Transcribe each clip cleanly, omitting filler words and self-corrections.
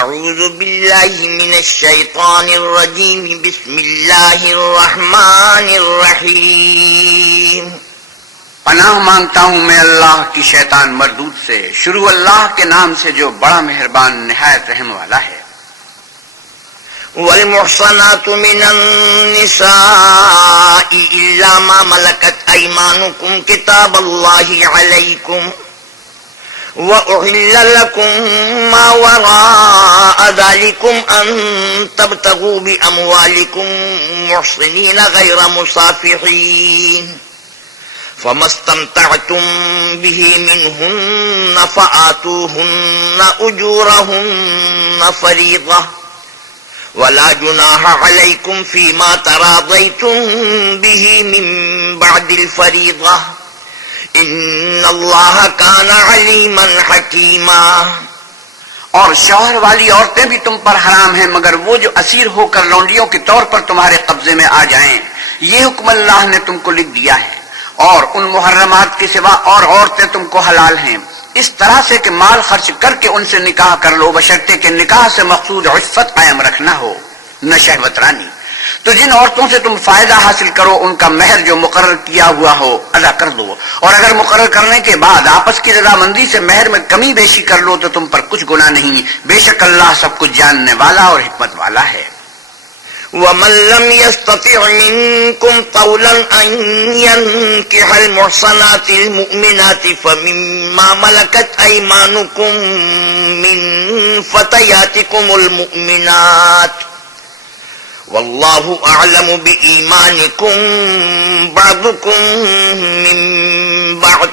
اعوذ باللہ من الشیطان الرجیم بسم اللہ الرحمن الرحیم پناہ مانگتا ہوں میں اللہ کی شیطان مردود سے، شروع اللہ کے نام سے جو بڑا مہربان نہایت رحم والا ہے۔ والمحصنات من النساء الا ما ملكت ايمانكم كتاب الله عليكم وأحل لكم ما وراء ذلكم أن تبتغوا بأموالكم محصنين غير مصافحين فما استمتعتم به منهن فآتوهن أجورهن فريضة ولا جناح عليكم فيما تراضيتم به من بعد الفريضة ان اللہ کان علیما حکیما۔ اور شوہر والی عورتیں بھی تم پر حرام ہیں مگر وہ جو اسیر ہو کر لونڈیوں کے طور پر تمہارے قبضے میں آ جائیں، یہ حکم اللہ نے تم کو لکھ دیا ہے۔ اور ان محرمات کے سوا اور عورتیں تم کو حلال ہیں، اس طرح سے کہ مال خرچ کر کے ان سے نکاح کر لو، بشرطے کہ نکاح سے مقصود عفت قائم رکھنا ہو، نہ شہوت رانی۔ تو جن عورتوں سے تم فائدہ حاصل کرو ان کا مہر جو مقرر کیا ہوا ہو ادا کر دو، اور اگر مقرر کرنے کے بعد آپس کی رضامندی سے مہر میں کمی بیشی کر لو تو تم پر کچھ گناہ نہیں، بے شک اللہ سب کچھ جاننے والا اور حکمت والا ہے۔ ومن لم يستطع منكم طولا ان ينكح المحصنات المؤمنات فمما ملكت ايمانكم من فتياتكم المؤمنات واللہ اعلم بإیمانکم بعضکم من بعض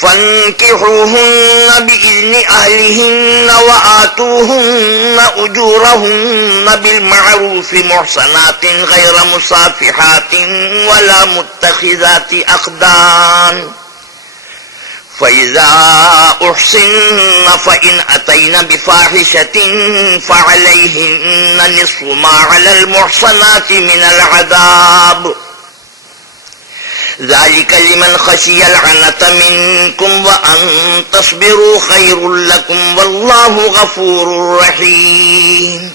فانکحوہن بإذن اہلہن وآتوہن اجورہن بالمعروف محصنات غیر مصافحات ولا متخذات اخدان فَإِذَا أُحْصِنَّ فَإِنْ أَتَيْنَ بِفَاحِشَةٍ فَعَلَيْهِنَّ نِصْفُ مَا عَلَى الْمُحْصَنَاتِ مِنَ الْعَذَابِ ذَلِكَ لِمَنْ خَشِيَ الْعَنَتَ مِنكُمْ وَأَنْ تَصْبِرُوا خَيْرٌ لَكُمْ وَاللَّهُ غَفُورٌ رَحِيمٌ۔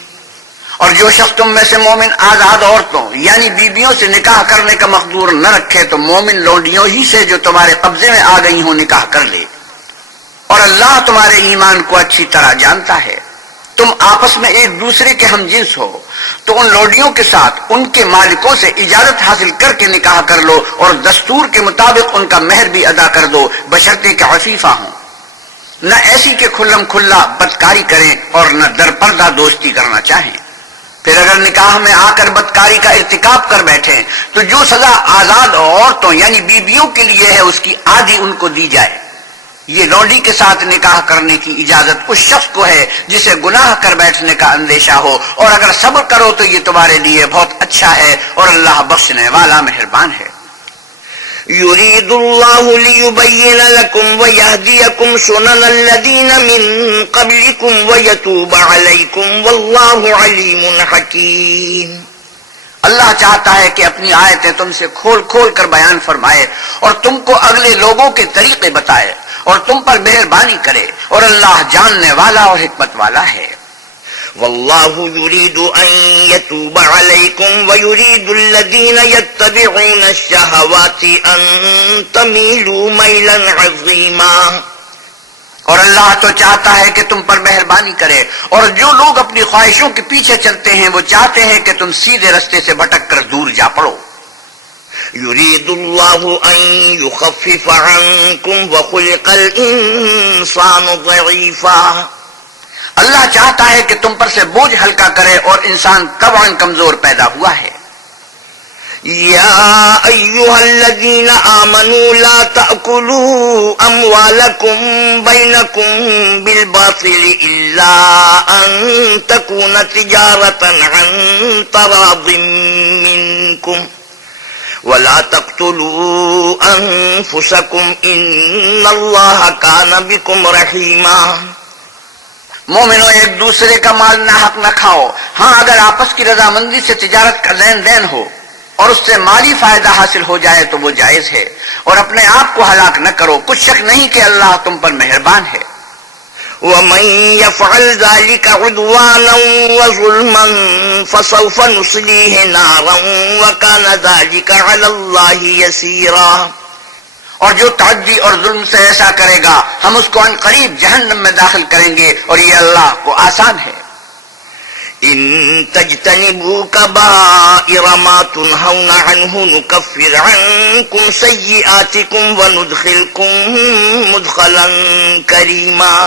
اور جو شخص تم میں سے مومن آزاد عورتوں یعنی بیویوں سے نکاح کرنے کا مقدور نہ رکھے تو مومن لونڈیوں ہی سے جو تمہارے قبضے میں آ گئی ہوں نکاح کر لے، اور اللہ تمہارے ایمان کو اچھی طرح جانتا ہے۔ تم آپس میں ایک دوسرے کے ہم جنس ہو تو ان لونڈیوں کے ساتھ ان کے مالکوں سے اجازت حاصل کر کے نکاح کر لو، اور دستور کے مطابق ان کا مہر بھی ادا کر دو، بشرطے کہ عفیفہ ہوں، نہ ایسی کہ کھلم کھلا بدکاری کریں اور نہ در پردہ دوستی کرنا چاہیں۔ پھر اگر نکاح میں آ کر بدکاری کا ارتکاب کر بیٹھیں تو جو سزا آزاد عورتوں یعنی بیویوں کے لیے ہے اس کی آدھی ان کو دی جائے۔ یہ لونڈی کے ساتھ نکاح کرنے کی اجازت اس شخص کو ہے جسے گناہ کر بیٹھنے کا اندیشہ ہو، اور اگر صبر کرو تو یہ تمہارے لیے بہت اچھا ہے، اور اللہ بخشنے والا مہربان ہے۔ يريد الله ليبين لكم ويهديكم سنن الذين من قبلكم ويتوب عليكم والله عليم حكيم۔ اللہ چاہتا ہے کہ اپنی آیتیں تم سے کھول کھول کر بیان فرمائے اور تم کو اگلے لوگوں کے طریقے بتائے اور تم پر مہربانی کرے، اور اللہ جاننے والا اور حکمت والا ہے۔ واللہ یرید ان یتوب علیکم ویرید الذین یتبعون الشہوات ان تمیلوا میلا عظیما۔ اور اللہ تو چاہتا ہے کہ تم پر مہربانی کرے، اور جو لوگ اپنی خواہشوں کے پیچھے چلتے ہیں وہ چاہتے ہیں کہ تم سیدھے رستے سے بھٹک کر دور جا پڑو۔ یرید اللہ ان یخفف عنکم وخلق الانسان ضعیفا۔ اللہ چاہتا ہے کہ تم پر سے بوجھ ہلکا کرے، اور انسان طبعاً کمزور پیدا ہوا ہے۔ یا ایہا الذین آمنوا لا تأکلوا اموالکم بینکم بالباطل الا ان تکون تجارتا عن تراض منکم ولا تقتلوا انفسکم ان اللہ کان بکم رحیما۔ مومنوں ایک دوسرے کا مال نہ حق نہ کھاؤ، ہاں اگر آپس کی رضامندی سے تجارت کا لین دین ہو اور اس سے مالی فائدہ حاصل ہو جائے تو وہ جائز ہے، اور اپنے آپ کو ہلاک نہ کرو، کچھ شک نہیں کہ اللہ تم پر مہربان ہے۔ ومن يفعل ذلك عدوانا وظلما فسوف نصليه نارا وكان ذلك على الله يسيرا. اور جو تعدی اور ظلم سے ایسا کرے گا ہم اس کو عن قریب جہنم میں داخل کریں گے اور یہ اللہ کو آسان ہے. إن تجتنبوا كبائر ما تنهون عنه نكفر عنكم سيئاتكم وندخلكم مدخلا كريما.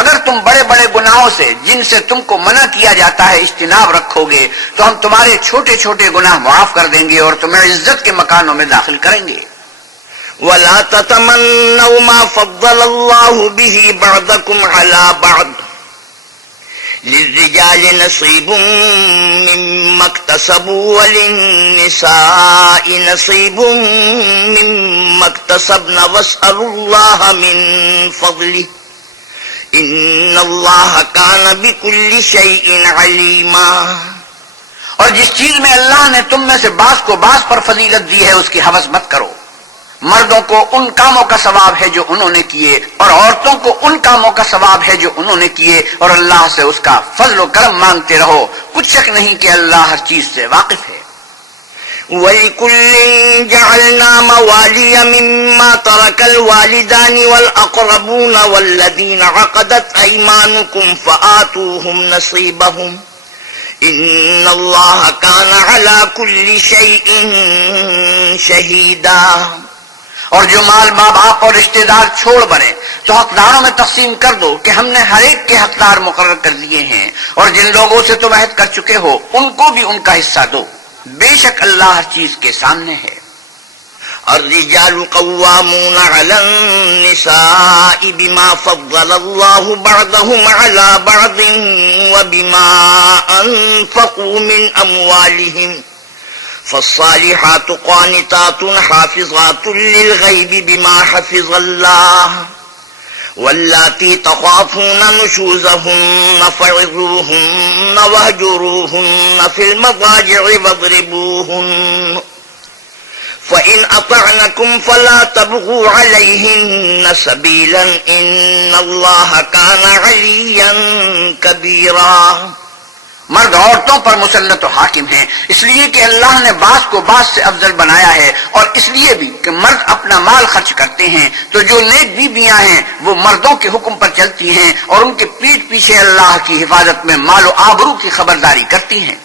اگر تم بڑے بڑے گناہوں سے جن سے تم کو منع کیا جاتا ہے اجتناب رکھو گے تو ہم تمہارے چھوٹے چھوٹے گناہ معاف کر دیں گے اور تمہیں عزت کے مکانوں میں داخل کریں گے. ولا تتمنوا ما فضل الله به بعضكم على بعض للرجال نصيب مما اكتسبوا وللنساء نصيب مما اكتسبن واسألوا الله من فضله إن الله كان بكل شيء عليما. اور جس چیز میں اللہ نے تم میں سے بعض کو بعض پر فضیلت دی ہے اس کی ہوس مت کرو. مردوں کو ان کاموں کا ثواب ہے جو انہوں نے کیے اور عورتوں کو ان کاموں کا ثواب ہے جو انہوں نے کیے اور اللہ سے اس کا فضل و کرم مانگتے رہو. کچھ شک نہیں کہ اللہ ہر چیز سے واقف ہے. وَلِكُلٍّ جَعَلْنَا مَوَالِيَ مِمَّا تَرَكَ الْوَالِدَانِ وَالْأَقْرَبُونَ وَالَّذِينَ عَقَدَتْ أَيْمَانُكُمْ فَآتُوهُمْ نَصِيبَهُمْ إِنَّ اللَّهَ كَانَ عَلَى كُلِّ شَيْءٍ شَهِيدًا. اور جو مال ماں باپ اور رشتہ دار چھوڑ بنے تو حقداروں میں تقسیم کر دو کہ ہم نے ہر ایک کے حقدار مقرر کر دیے ہیں اور جن لوگوں سے تم عہد کر چکے ہو ان کو بھی ان کا حصہ دو. بے شک اللہ ہر چیز کے سامنے ہے. الرجال قوامون على النساء بما فضل الله بعضهم على بعض وبما أنفقوا من أموالهم فالصالحات قانتات حافظات للغيب بما حفظ الله واللاتي تخافون نشوزهن فعظوهن واهجروهن في المضاجع واضربوهن فإن أطعنكم فلا تبغوا عليهن سبيلا إن الله كان عليا كبيرا. مرد عورتوں پر مسلط و حاکم ہیں اس لیے کہ اللہ نے بعض کو بعض سے افضل بنایا ہے اور اس لیے بھی کہ مرد اپنا مال خرچ کرتے ہیں تو جو نیک بیویاں ہیں وہ مردوں کے حکم پر چلتی ہیں اور ان کے پیٹھ پیچھے اللہ کی حفاظت میں مال و آبرو کی خبرداری کرتی ہیں.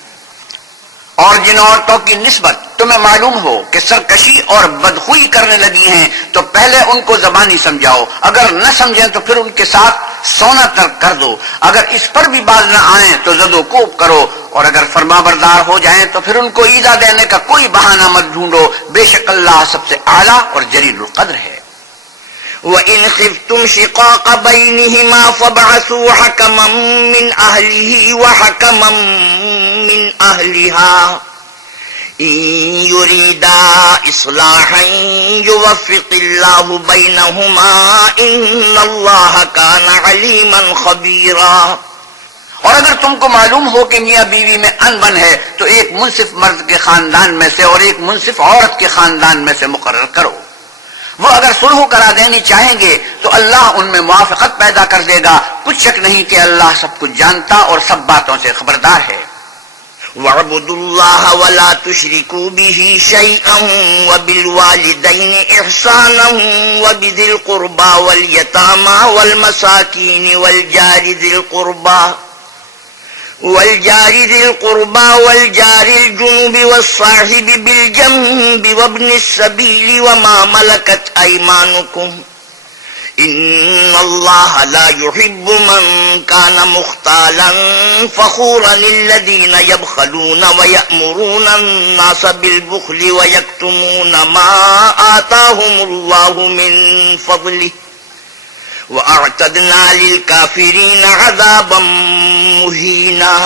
اور جن عورتوں کی نسبت تمہیں معلوم ہو کہ سرکشی اور بدخوئی کرنے لگی ہیں تو پہلے ان کو زبانی سمجھاؤ. اگر نہ سمجھیں تو پھر ان کے ساتھ سونا ترک کر دو. اگر اس پر بھی باز نہ آئیں تو زد و کوب کرو اور اگر فرما بردار ہو جائیں تو پھر ان کو ایذا دینے کا کوئی بہانہ مت ڈھونڈو. بے شک اللہ سب سے اعلیٰ اور جلیل القدر ہے. وَإِنْ خِفْتُمْ شِقَاقَ بَيْنِهِمَا فَابْعَثُوا حَكَمًا مِّنْ أَهْلِهِ وَحَكَمًا مِّنْ أَهْلِهَا إِن يُرِيدَا إِصْلَاحًا يُوَفِّقِ اللَّهُ بَيْنَهُمَا إِنَّ اللَّهَ كَانَ عَلِيمًا خَبِيرًا. اور اگر تم کو معلوم ہو کہ میاں بیوی میں انبن ہے تو ایک منصف مرد کے خاندان میں سے اور ایک منصف عورت کے خاندان میں سے مقرر کرو. وہ اگر صلح کرا دینی چاہیں گے تو اللہ ان میں موافقت پیدا کر دے گا. کچھ شک نہیں کہ اللہ سب کچھ جانتا اور سب باتوں سے خبردار ہے. وَاعْبُدُوا اللَّهَ وَلَا تُشْرِكُوا بِهِ شَيْئًا وَبِالْوَالِدَيْنِ إِحْسَانًا وَبِذِي الْقُرْبَى وَالْيَتَامَى وَالْمَسَاكِينِ والجار ذي القربى والجار الجنب والصاحب بالجنب وابن السبيل وما ملكت أيمانكم إن الله لا يحب من كان مختالا فخورا الذين يبخلون ويأمرون الناس بالبخل ويكتمون ما آتاهم الله من فضله وَأَعْتَدْنَا لِلْكَافِرِينَ عَذَابًا مُهِينًا.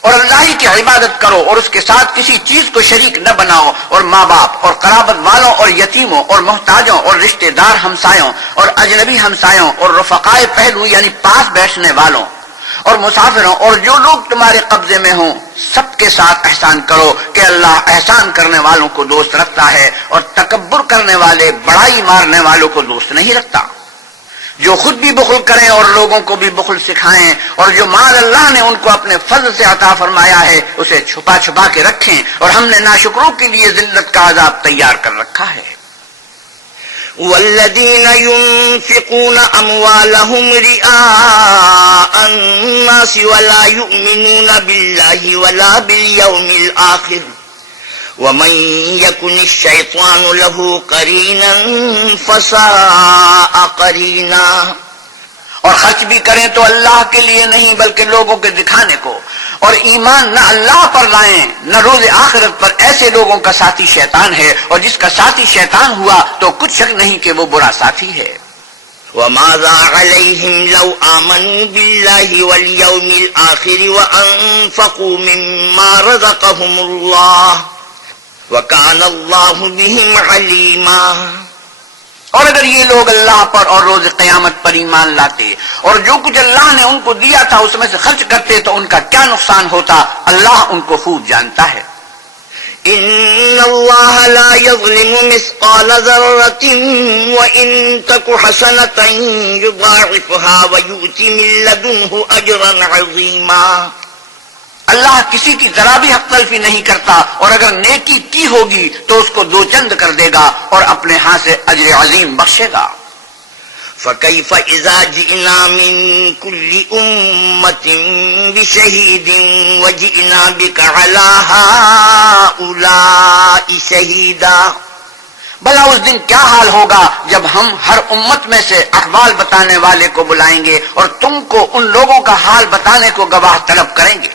اور اللہ ہی کی عبادت کرو اور اس کے ساتھ کسی چیز کو شریک نہ بناؤ اور ماں باپ اور قرابت والوں اور یتیموں اور محتاجوں اور رشتہ دار ہمسایوں اور اجنبی ہمسایوں اور رفقائے پہلو یعنی پاس بیٹھنے والوں اور مسافروں اور جو لوگ تمہارے قبضے میں ہوں سب کے ساتھ احسان کرو کہ اللہ احسان کرنے والوں کو دوست رکھتا ہے اور تکبر کرنے والے بڑائی مارنے والوں کو دوست نہیں رکھتا. جو خود بھی بخل کریں اور لوگوں کو بھی بخل سکھائیں، اور جو مال اللہ نے ان کو اپنے فضل سے عطا فرمایا ہے اسے چھپا چھپا کے رکھیں، اور ہم نے ناشکروں کے لیے ذلت کا عذاب تیار کر رکھا ہے۔ والذين ينفقون أموالهم رئاء الناس ولا يؤمنون بالله ولا باليوم الآخر ومن يكن الشيطان له قرينا فساء قرينا۔ اور خرچ بھی کریں تو اللہ کے لیے نہیں بلکہ لوگوں کے دکھانے کو، اور ایمان نہ اللہ پر لائیں نہ روز آخرت پر، ایسے لوگوں کا ساتھی شیطان ہے، اور جس کا ساتھی شیطان ہوا تو کچھ شک نہیں کہ وہ برا ساتھی ہے۔ وماذا عليهم لو آمنوا بالله واليوم الآخر وأنفقوا مما رزقهم الله وكان الله بهم عليما۔ اور اگر یہ لوگ اللہ پر اور روز قیامت پر ایمان لاتے اور جو کچھ اللہ نے ان کو دیا تھا اس میں سے خرچ کرتے تو ان کا کیا نقصان ہوتا، اللہ ان کو خوب جانتا ہے۔ ان اللہ لا يظلم مثقال ذرة وإن تك حسنة يضاعفها ويؤت من لدنه اجرا عظیما۔ اللہ کسی کی ذرا بھی حق تلفی نہیں کرتا، اور اگر نیکی کی ہوگی تو اس کو دو چند کر دے گا اور اپنے ہاں سے اجر عظیم بخشے گا۔ فكيف إذا جئنا من كل أمة بشهيد وجئنا بك على هؤلاء شهيدا۔ بھلا اس دن کیا حال ہوگا جب ہم ہر امت میں سے احوال بتانے والے کو بلائیں گے اور تم کو ان لوگوں کا حال بتانے کو گواہ طلب کریں گے۔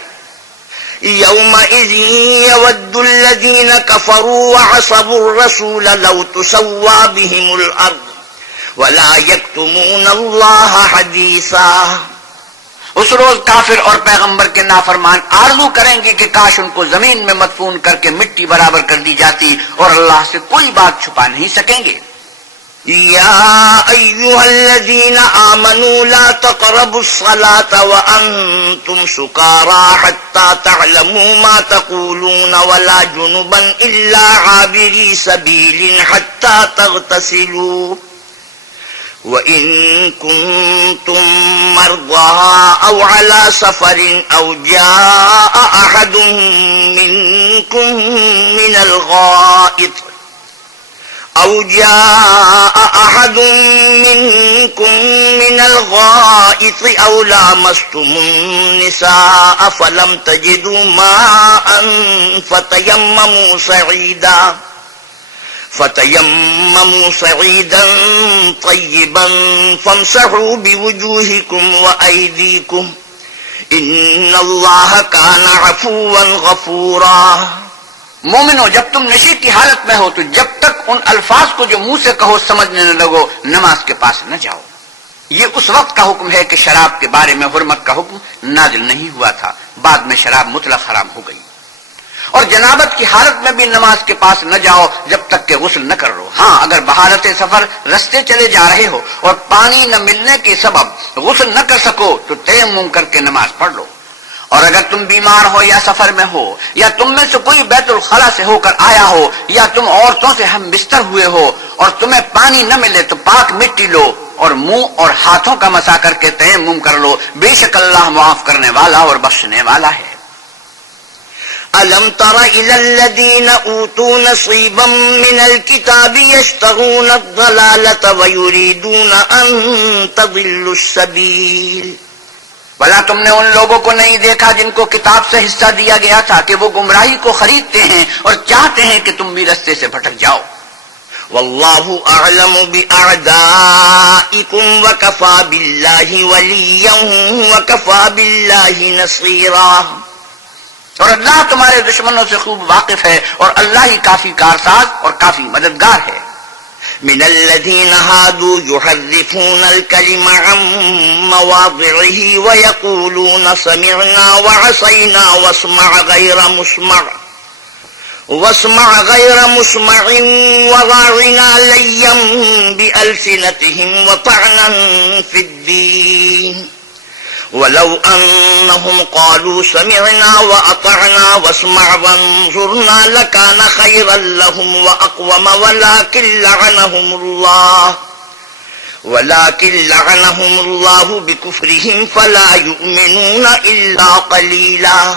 يومئذ يود الذين كفروا وعصوا الرسول لو تسوى بهم الأرض ولا يكتمون الله حديثا۔ اس روز کافر اور پیغمبر کے نافرمان آرزو کریں گے کہ کاش ان کو زمین میں مدفون کر کے مٹی برابر کر دی جاتی، اور اللہ سے کوئی بات چھپا نہیں سکیں گے۔ يا أيها الذين آمنوا لا تقربوا الصلاة وأنتم سكارى حتى تعلموا ما تقولون ولا جنبا إلا عابري سبيل حتى تغتسلوا وإن كنتم مرضى أو على سفر أو جاء أحد منكم من الغائط أو لامستم النساء فلم تجدوا ماء فتيمموا صعيدا طيبا فامسحوا بوجوهكم وأيديكم إن الله كان عفوا غفورا۔ مومنو، جب تم نشے کی حالت میں ہو تو جب تک ان الفاظ کو جو منہ سے کہو سمجھنے نہ لگو نماز کے پاس نہ جاؤ۔ یہ اس وقت کا حکم ہے کہ شراب کے بارے میں حرمت کا حکم نازل نہیں ہوا تھا، بعد میں شراب مطلق حرام ہو گئی۔ اور جنابت کی حالت میں بھی نماز کے پاس نہ جاؤ جب تک کہ غسل نہ کر لو۔ ہاں، اگر بحالت سفر رستے چلے جا رہے ہو اور پانی نہ ملنے کے سبب غسل نہ کر سکو تو تیمم کر کے نماز پڑھ لو۔ اور اگر تم بیمار ہو یا سفر میں ہو یا تم میں سے کوئی بیت الخلا سے ہو کر آیا ہو یا تم عورتوں سے ہم بستر ہوئے ہو اور تمہیں پانی نہ ملے تو پاک مٹی لو اور منہ اور ہاتھوں کا مسح کر کے تیمم کر لو، بے شک اللہ معاف کرنے والا اور بخشنے والا ہے۔ ألم تر إلى الذين أوتوا نصيبا من الكتاب يشترون الضلالة ويريدون أن تضلوا السبيل۔ بھلا تم نے ان لوگوں کو نہیں دیکھا جن کو کتاب سے حصہ دیا گیا تھا کہ وہ گمراہی کو خریدتے ہیں اور چاہتے ہیں کہ تم بھی رستے سے بھٹک جاؤ۔ والله أعلم بأعدائكم وكفى بالله وليا وكفى بالله نصيرا۔ اور اللہ تمہارے دشمنوں سے خوب واقف ہے اور اللہ ہی کافی کارساز اور کافی مددگار ہے۔ من الذين هادوا يحرفون الكلم عن مواضعه ويقولون سمعنا وعصينا واسمع غير مسمع وراعنا ليا بألسنتهم وطعنا في الدين ولو أنهم قالوا سمعنا وأطعنا واسمع وانظرنا لكان خيرا لهم وأقوم ولكن لعنهم الله ولكن لعنهم الله بكفرهم فلا يؤمنون إلا قليلا.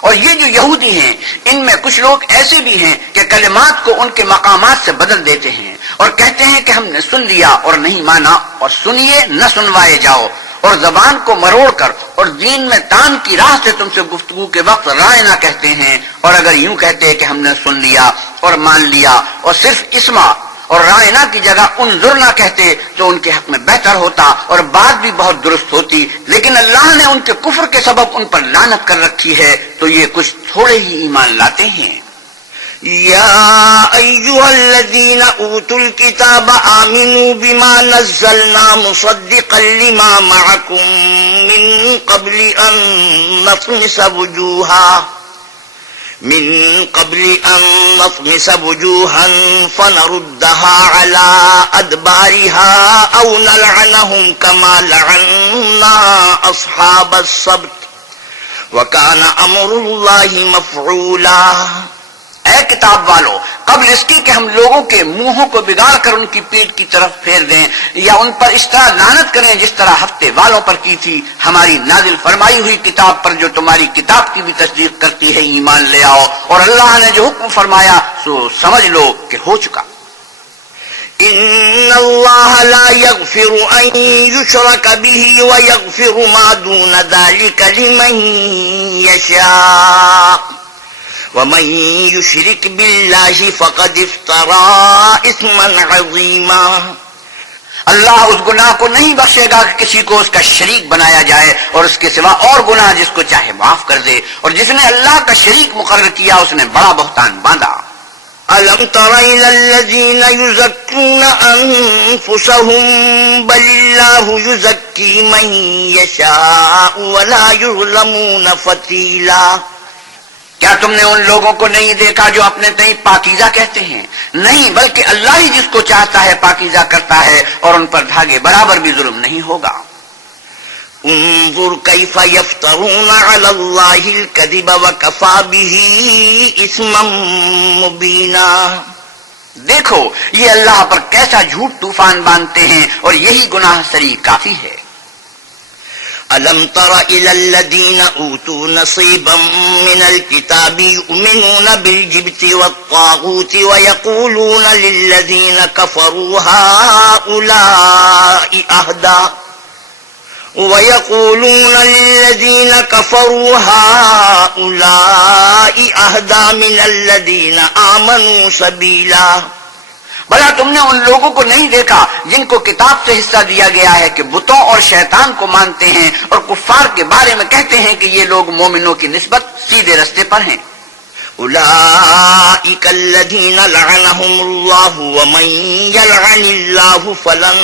اور یہ جو یہودی ہیں ان میں کچھ لوگ ایسے بھی ہیں کہ کلمات کو ان کے مقامات سے بدل دیتے ہیں اور کہتے ہیں کہ ہم نے سن لیا اور نہیں مانا، اور سنیے نہ سنوائے جاؤ، اور زبان کو مروڑ کر اور دین میں تان کی راہ سے تم سے گفتگو کے وقت رائے نہ کہتے ہیں، اور اگر یوں کہتے کہ ہم نے سن لیا اور مان لیا اور صرف اسما اور رائنا کی جگہ انظر نہ کہتے تو ان کے حق میں بہتر ہوتا اور بات بھی بہت درست ہوتی، لیکن اللہ نے ان کے کفر کے سبب ان پر لعنت کر رکھی ہے تو یہ کچھ تھوڑے ہی ایمان لاتے ہیں. يا أيها الذين أوتوا الكتاب آمنوا بما نزلنا مصدقا لما معكم من قبل أن نطمس وجوها فنردها على أدبارها أو نلعنهم كما لعنا أصحاب السبت وكان أمر الله مفعولا. اے کتاب والو، قبل اس کی کہ ہم لوگوں کے منہوں کو بگاڑ کر ان کی پیٹ کی طرف پھیر دیں یا ان پر اس طرح لعنت کریں جس طرح ہفتے والوں پر کی تھی، ہماری نازل فرمائی ہوئی کتاب پر جو تمہاری کتاب کی بھی تصدیق کرتی ہے ایمان لے آؤ، اور اللہ نے جو حکم فرمایا سو سمجھ لو کہ ہو چکا. ان اللہ لا یغفر ان یشرک به ویغفر ما دون ذلك لمن یشاء ومن يشرك بالله فقد افترى اثما عظيما. اللہ اس گناہ کو نہیں بخشے گا کہ کسی کو اس کا شریک بنایا جائے اور اس کے سوا اور گناہ جس کو چاہے معاف کر دے، اور جس نے اللہ کا شریک مقرر کیا اس نے بڑا بہتان باندھا. أَلَمْ تَرَ إِلَى الَّذِينَ يُزَكُّونَ أَنفُسَهُم بَلِ اللَّهُ يُزَكِّي مَن يَشَاءُ وَلَا يُظْلَمُونَ فَتِيلًا. کیا تم نے ان لوگوں کو نہیں دیکھا جو اپنے تئیں پاکیزہ کہتے ہیں؟ نہیں، بلکہ اللہ ہی جس کو چاہتا ہے پاکیزہ کرتا ہے، اور ان پر دھاگے برابر بھی ظلم نہیں ہوگا. انظر كيف يفترون على الله الكذب وكفى به اثما مبينا. دیکھو یہ اللہ پر کیسا جھوٹ طوفان باندھتے ہیں، اور یہی گناہ سری کافی ہے. ألم تر إلى الذين أوتوا نصيبا من الكتاب يؤمنون بالجبت والطاغوت ويقولون للذين كفروا هؤلاء أهدى من الذين آمنوا سبيلا. بھلا تم نے ان لوگوں کو نہیں دیکھا جن کو کتاب سے حصہ دیا گیا ہے کہ بتوں اور شیطان کو مانتے ہیں اور کفار کے بارے میں کہتے ہیں کہ یہ لوگ مومنوں کی نسبت سیدھے رستے پر ہیں. أولئك الذين لعنهم الله ومن يلعن الله فلن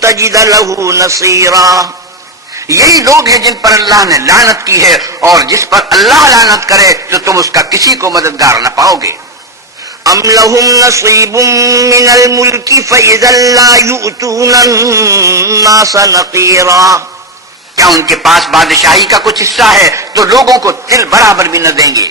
تجد له نصيرا. یہی لوگ ہیں جن پر اللہ نے لعنت کی ہے، اور جس پر اللہ لعنت کرے تو تم اس کا کسی کو مددگار نہ پاؤ گے. ام لهم نصیب من الملک فإذا لا يؤتون الناس نقیرا. کیا ان کے پاس بادشاہی کا کچھ حصہ ہے تو لوگوں کو تل برابر بھی نہ دیں گے.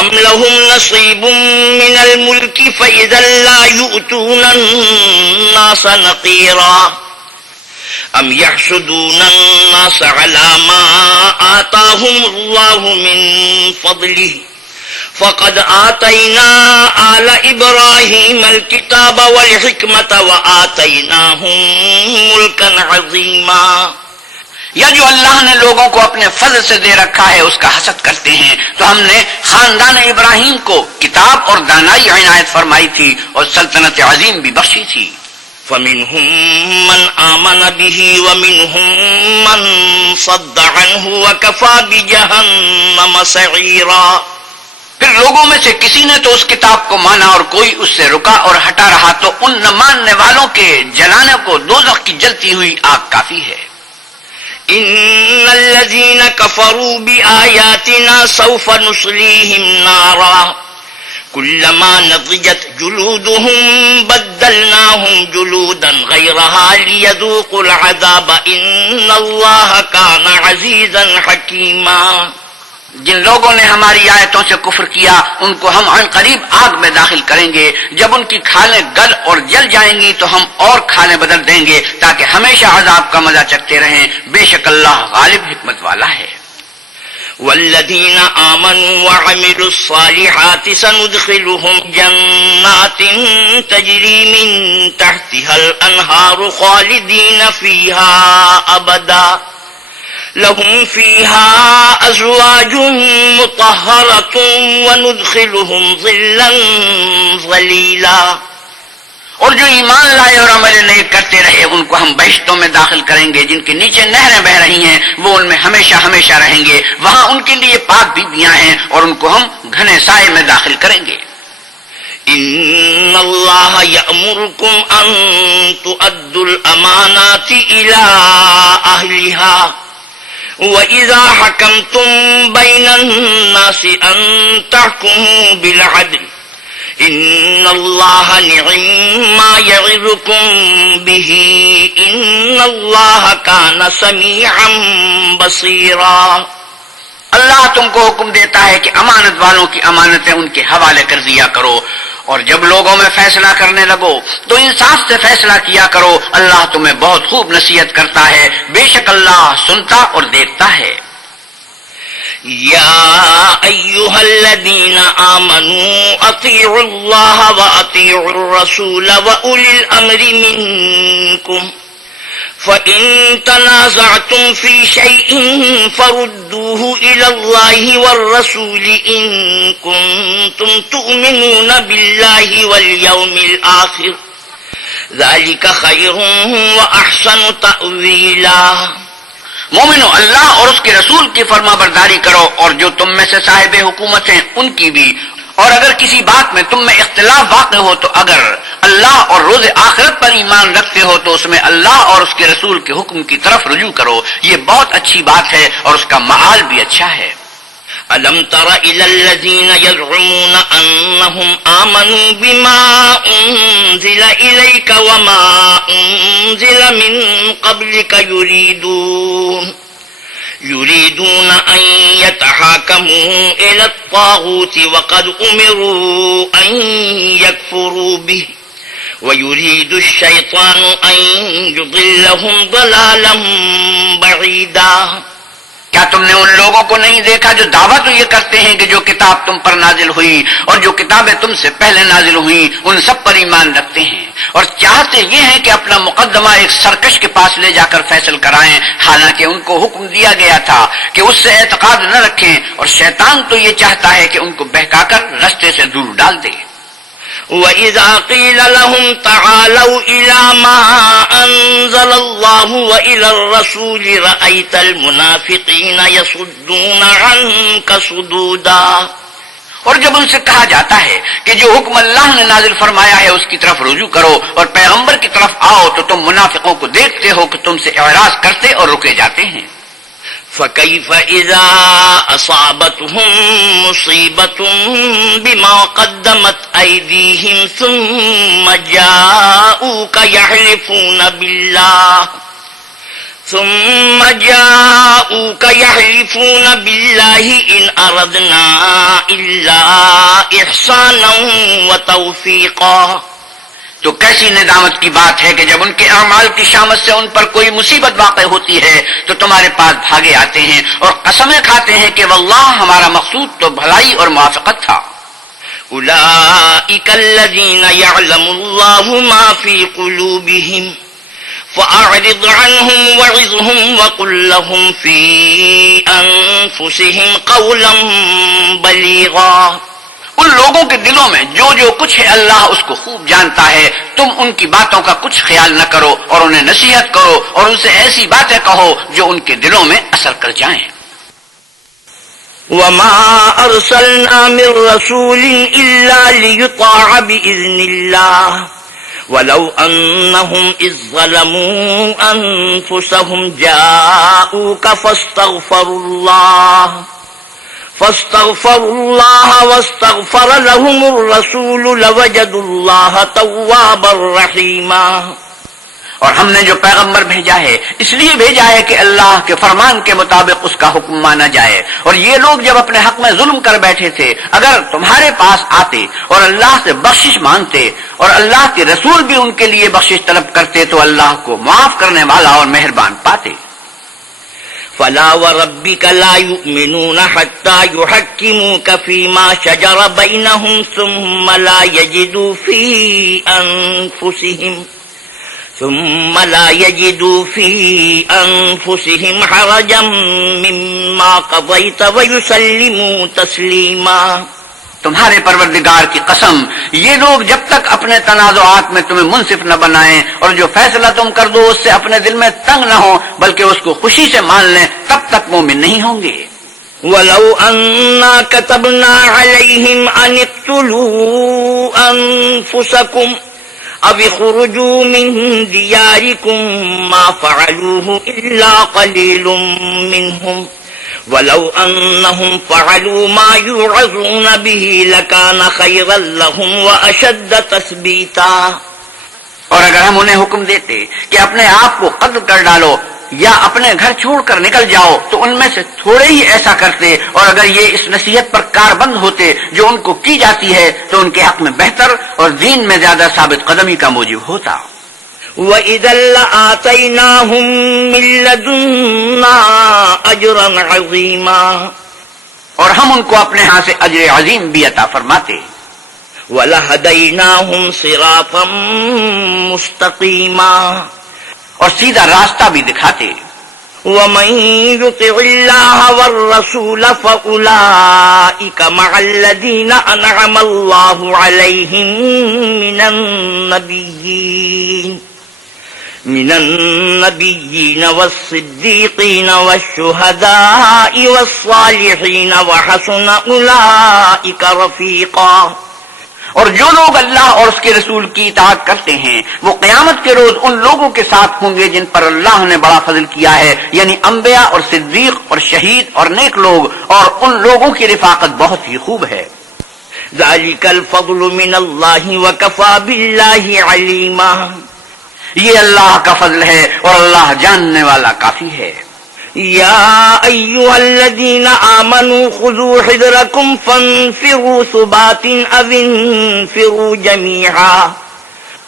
ام لهم نصیب من الملک فإذا لا يؤتون الناس نقیرا. ام يحسدون الناس على ما آتاهم الله من فضله فقد آتينا آل إبراهيم الكتاب والحكمة وآتيناهم ملكا عظيما. یا جو اللہ نے لوگوں کو اپنے فضل سے دے رکھا ہے اس کا حسد کرتے ہیں، تو ہم نے خاندان ابراہیم کو کتاب اور دانائی عنایت فرمائی تھی اور سلطنت عظیم بھی بخشی تھی. فمنهم من آمن به ومنهم من صد عنه وكفى بجهنم سعيرا. پھر لوگوں میں سے کسی نے تو اس کتاب کو مانا اور کوئی اس سے رکا اور ہٹا رہا، تو ان نہ ماننے والوں کے جلانے کو دوزخ کی جلتی ہوئی آگ کافی ہے. ان الذين كفروا بآياتنا سوف نصليهم نارا كلما نضجت جلودهم بدلناهم جلودا غيرها ليذوقوا العذاب ان الله كان عزيزا حكيما. جن لوگوں نے ہماری آیتوں سے کفر کیا ان کو ہم عن قریب آگ میں داخل کریں گے، جب ان کی کھالیں گل اور جل جائیں گی تو ہم اور کھالیں بدل دیں گے تاکہ ہمیشہ عذاب کا مزہ چکھتے رہیں، بے شک اللہ غالب حکمت والا ہے۔ والذين آمنوا وعملوا الصالحات سندخلهم جنات تجري من تحتها الأنهار خالدين فيها أبدا لهم فيها أزواج مطهرة وندخلهم ظلا ظليلا۔ اور جو ایمان لائے اور عمل نیک کرتے رہے ان کو ہم بہشتوں میں داخل کریں گے جن کے نیچے نہریں بہ رہی ہیں، وہ ان میں ہمیشہ ہمیشہ رہیں گے، وہاں ان کے لیے پاک بیویاں ہیں اور ان کو ہم گھنے سائے میں داخل کریں گے۔ ان اللہ یأمرکم ان تؤدوا الامانات الى اہلها وَإِذَا حَكَمْتُمْ بَيْنَ النَّاسِ أَن تَحْكُمُوا بِالْعَدْلِ إِنَّ اللَّهَ نِعِمَّ مَا يَعِظُكُم بِهِ إِنَّ اللَّهَ كَانَ سَمِيعًا بَصِيرًا۔ اللہ تم کو حکم دیتا ہے کہ امانت والوں کی امانتیں ان کے حوالے کر دیا کرو، اور جب لوگوں میں فیصلہ کرنے لگو تو انصاف سے فیصلہ کیا کرو، اللہ تمہیں بہت خوب نصیحت کرتا ہے، بے شک اللہ سنتا اور دیکھتا ہے۔ یا ایھا الذین آمنوا اطیعوا اللہ واطیعوا الرسول واولی الامر منکم فَإِن تَنَازَعْتُمْ فِي شَيْءٍ فَرُدُّوهُ إِلَى اللَّهِ وَالرَّسُولِ إِن كُنتُمْ تُؤْمِنُونَ بِاللَّهِ وَالْيَوْمِ الْآخِرِ ذَلِكَ خَيْرٌ وَأَحْسَنُ تَأْوِيلًا۔ مومنو، اللہ اور اس کے رسول کی فرما برداری کرو، اور جو تم میں سے صاحب حکومت ہیں ان کی بھی، اور اگر کسی بات میں تم میں اختلاف واقع ہو تو اگر اللہ اور روز آخرت پر ایمان رکھتے ہو تو اس میں اللہ اور اس کے رسول کے حکم کی طرف رجوع کرو، یہ بہت اچھی بات ہے اور اس کا معال بھی اچھا ہے۔ أَلَمْ تَرَ إِلَى الَّذِينَ يَزْعُمُونَ أَنَّهُمْ آمَنُوا بِمَا أُنزِلَ إِلَيْكَ وَمَا أُنزِلَ مِن قَبْلِكَ يريدون أن يتحاكموا إلى الطاغوت وقد أمروا أن يكفروا به ويريد الشيطان أن يضلهم ضلالا بعيدا۔ کیا تم نے ان لوگوں کو نہیں دیکھا جو دعویٰ تو یہ کرتے ہیں کہ جو کتاب تم پر نازل ہوئی اور جو کتابیں تم سے پہلے نازل ہوئیں ان سب پر ایمان رکھتے ہیں، اور چاہتے یہ ہیں کہ اپنا مقدمہ ایک سرکش کے پاس لے جا کر فیصل کرائیں، حالانکہ ان کو حکم دیا گیا تھا کہ اس سے اعتقاد نہ رکھیں، اور شیطان تو یہ چاہتا ہے کہ ان کو بہکا کر رستے سے دور ڈال دے۔ وَإِذَا قِيلَ لَهُمْ تَعَالَوْا إِلَى مَا أَنزَلَ اللَّهُ وَإِلَى الرَّسُولِ رَأَيْتَ الْمُنَافِقِينَ يَصُدُّونَ عَنكَ صُدُودًا۔ اور جب ان سے کہا جاتا ہے کہ جو حکم اللہ نے نازل فرمایا ہے اس کی طرف رجوع کرو اور پیغمبر کی طرف آؤ تو تم منافقوں کو دیکھتے ہو کہ تم سے اعراض کرتے اور رکے جاتے ہیں۔ فَكَيْفَ إِذَا أَصَابَتْهُم مُّصِيبَةٌ بِمَا قَدَّمَتْ أَيْدِيهِمْ ثُمَّ جَاءُوكَ يَحْلِفُونَ بِاللَّهِ إِنْ أَرَدْنَا إِلَّا إِحْسَانًا وَتَوْفِيقًا۔ تو کیسی ندامت کی بات ہے کہ جب ان کے اعمال کی شامت سے ان پر کوئی مصیبت واقع ہوتی ہے تو تمہارے پاس بھاگے آتے ہیں اور قسمیں کھاتے ہیں کہ واللہ ہمارا مقصود تو بھلائی اور موافقت تھا۔ أولئك الذين يعلم الله ما في قلوبهم فأعرض عنهم وعظهم وقل لهم في أنفسهم قولا بليغا۔ ان لوگوں کے دلوں میں جو کچھ ہے اللہ اس کو خوب جانتا ہے، تم ان کی باتوں کا کچھ خیال نہ کرو اور انہیں نصیحت کرو اور ان سے ایسی باتیں کہو جو ان کے دلوں میں اثر کر جائیں۔ وَمَا أَرْسَلْنَا مِن رَّسُولٍ إِلَّا لِيُطَاعَ بِإِذْنِ اللَّهِ وَلَوْ أَنَّهُمْ إِذ ظَّلَمُوا أَنفُسَهُمْ جَاءُوكَ فَاسْتَغْفَرُوا اللَّهَ وَاسْتَغْفَرَ لَهُمُ الرَّسُولُ لَوَجَدُوا اللَّهَ تَوَّابًا رَّحِيمًا۔ اور ہم نے جو پیغمبر بھیجا ہے اس لیے بھیجا ہے کہ اللہ کے فرمان کے مطابق اس کا حکم مانا جائے. اور یہ لوگ جب اپنے حق میں ظلم کر بیٹھے تھے اگر تمہارے پاس آتے اور اللہ سے بخشش مانگتے اور اللہ کے رسول بھی ان کے لیے بخشش طلب کرتے تو اللہ کو معاف کرنے والا اور مہربان پاتے. فلا وربك لا يؤمنون حتى يحكموك فيما شجر بينهم ثم لا يجدوا في أنفسهم حرجا مما قضيت ويسلموا تسليما. تمہارے پروردگار کی قسم یہ لوگ جب تک اپنے تنازعات میں تمہیں منصف نہ بنائیں اور جو فیصلہ تم کر دو اس سے اپنے دل میں تنگ نہ ہو بلکہ اس کو خوشی سے مان لیں تب تک مومن نہیں ہوں گے. وَلَوْ أَنَّا كَتَبْنَا عَلَيْهِمْ أَنِ اقْتُلُوا أَنفُسَكُمْ أَوْ اخْرُجُوا مِنْ دِيَارِكُمْ مَا فَعَلُوهُ إِلَّا قَلِيلٌ مِّنْهُمْ وَلَوْ أَنَّهُمْ فَعَلُوا مَا يُوعَظُونَ بِهِ لَكَانَ خَيْرًا لَهُمْ وَأَشَدَّ تَثْبِيتًا. اور اگر ہم انہیں حکم دیتے کہ اپنے آپ کو قتل کر ڈالو یا اپنے گھر چھوڑ کر نکل جاؤ تو ان میں سے تھوڑے ہی ایسا کرتے اور اگر یہ اس نصیحت پر کاربند ہوتے جو ان کو کی جاتی ہے تو ان کے حق میں بہتر اور دین میں زیادہ ثابت قدمی کا موجب ہوتا. وَإِذًا لَّآتَيْنَاهُم مِّن لَّدُنَّا أَجْرًا عَظِيمًا. اور ہم ان کو اپنے ہاں سے اجر عظیم بھی عطا فرماتے. وَلَهَدَيْنَاهُمْ صِرَاطًا مُّسْتَقِيمًا. اور سیدھا راستہ بھی دکھاتے. وَمَن يُطِعِ اللَّهَ وَالرَّسُولَ فَأُولَٰئِكَ مَعَ الَّذِينَ أَنْعَمَ اللَّهُ عَلَيْهِم من النبيين والصديقين والشهداء والصالحين وحسن أولئك رفيقا. اور جو لوگ اللہ اور اس کے رسول کی اطاعت کرتے ہیں وہ قیامت کے روز ان لوگوں کے ساتھ ہوں گے جن پر اللہ نے بڑا فضل کیا ہے یعنی انبیاء اور صدیق اور شہید اور نیک لوگ اور ان لوگوں کی رفاقت بہت ہی خوب ہے. ذلك الفضل من الله وكفى بالله عليما. یہ اللہ کا فضل ہے اور اللہ جاننے والا کافی ہے. يا أيها الذين آمنوا خذوا حذركم فانفروا ثبات أو انفروا جميعا.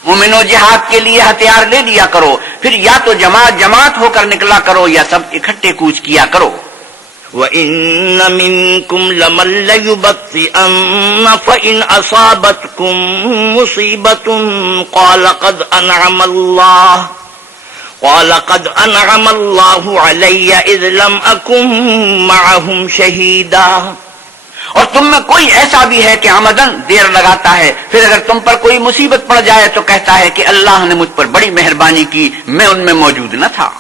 مومنو جہاد کے لیے ہتھیار لے لیا کرو پھر یا تو جماعت جماعت ہو کر نکلا کرو یا سب اکٹھے کوچ کیا کرو. وَإِنَّ مِنكُمْ لَمَن لَّيُبَطِّئَنَّ فَإِنْ أَصَابَتْكُم مُّصِيبَةٌ قَالَ قَدْ أَنْعَمَ اللَّهُ عَلَيَّ إِذْ لَمْ أَكُن مَّعَهُمْ شَهِيدًا. اور تم میں کوئی ایسا بھی ہے کہ عمدن دیر لگاتا ہے پھر اگر تم پر کوئی مصیبت پڑ جائے تو کہتا ہے کہ اللہ نے مجھ پر بڑی مہربانی کی میں ان میں موجود نہ تھا.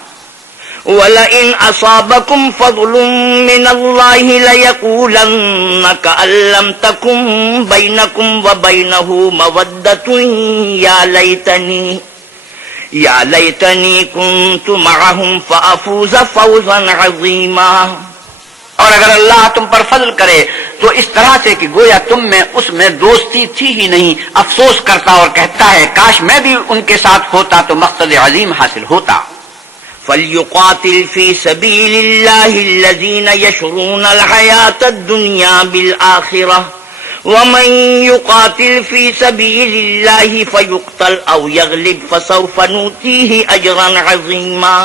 وَلَئِنْ أَصَابَكُمْ فَضْلٌ مِّنَ اللَّهِ لَيَقُولَنَّ كَأَن لَّمْ تَكُن بَيْنَكُمْ وَبَيْنَهُ مَوَدَّةٌ يَا لَيْتَنِي كُنتُ مَعَهُمْ فَأَفُوزَ فَوْزًا عَظِيمًا. اور اگر اللہ تم پر فضل کرے تو اس طرح سے کہ گویا تم میں اس میں دوستی تھی ہی نہیں افسوس کرتا اور کہتا ہے کاش میں بھی ان کے ساتھ ہوتا تو مقصد عظیم حاصل ہوتا. فَلْيُقَاتِلْ فِي سَبِيلِ اللَّهِ الَّذِينَ يَشْرُونَ الْحَيَاةَ الدُّنْيَا بِالْآخِرَةِ وَمَن يُقَاتِلْ فِي سَبِيلِ اللَّهِ فَيُقْتَلْ أَوْ يَغْلِبْ فَسَوْفَ نُؤْتِيهِ أَجْرًا عَظِيمًا.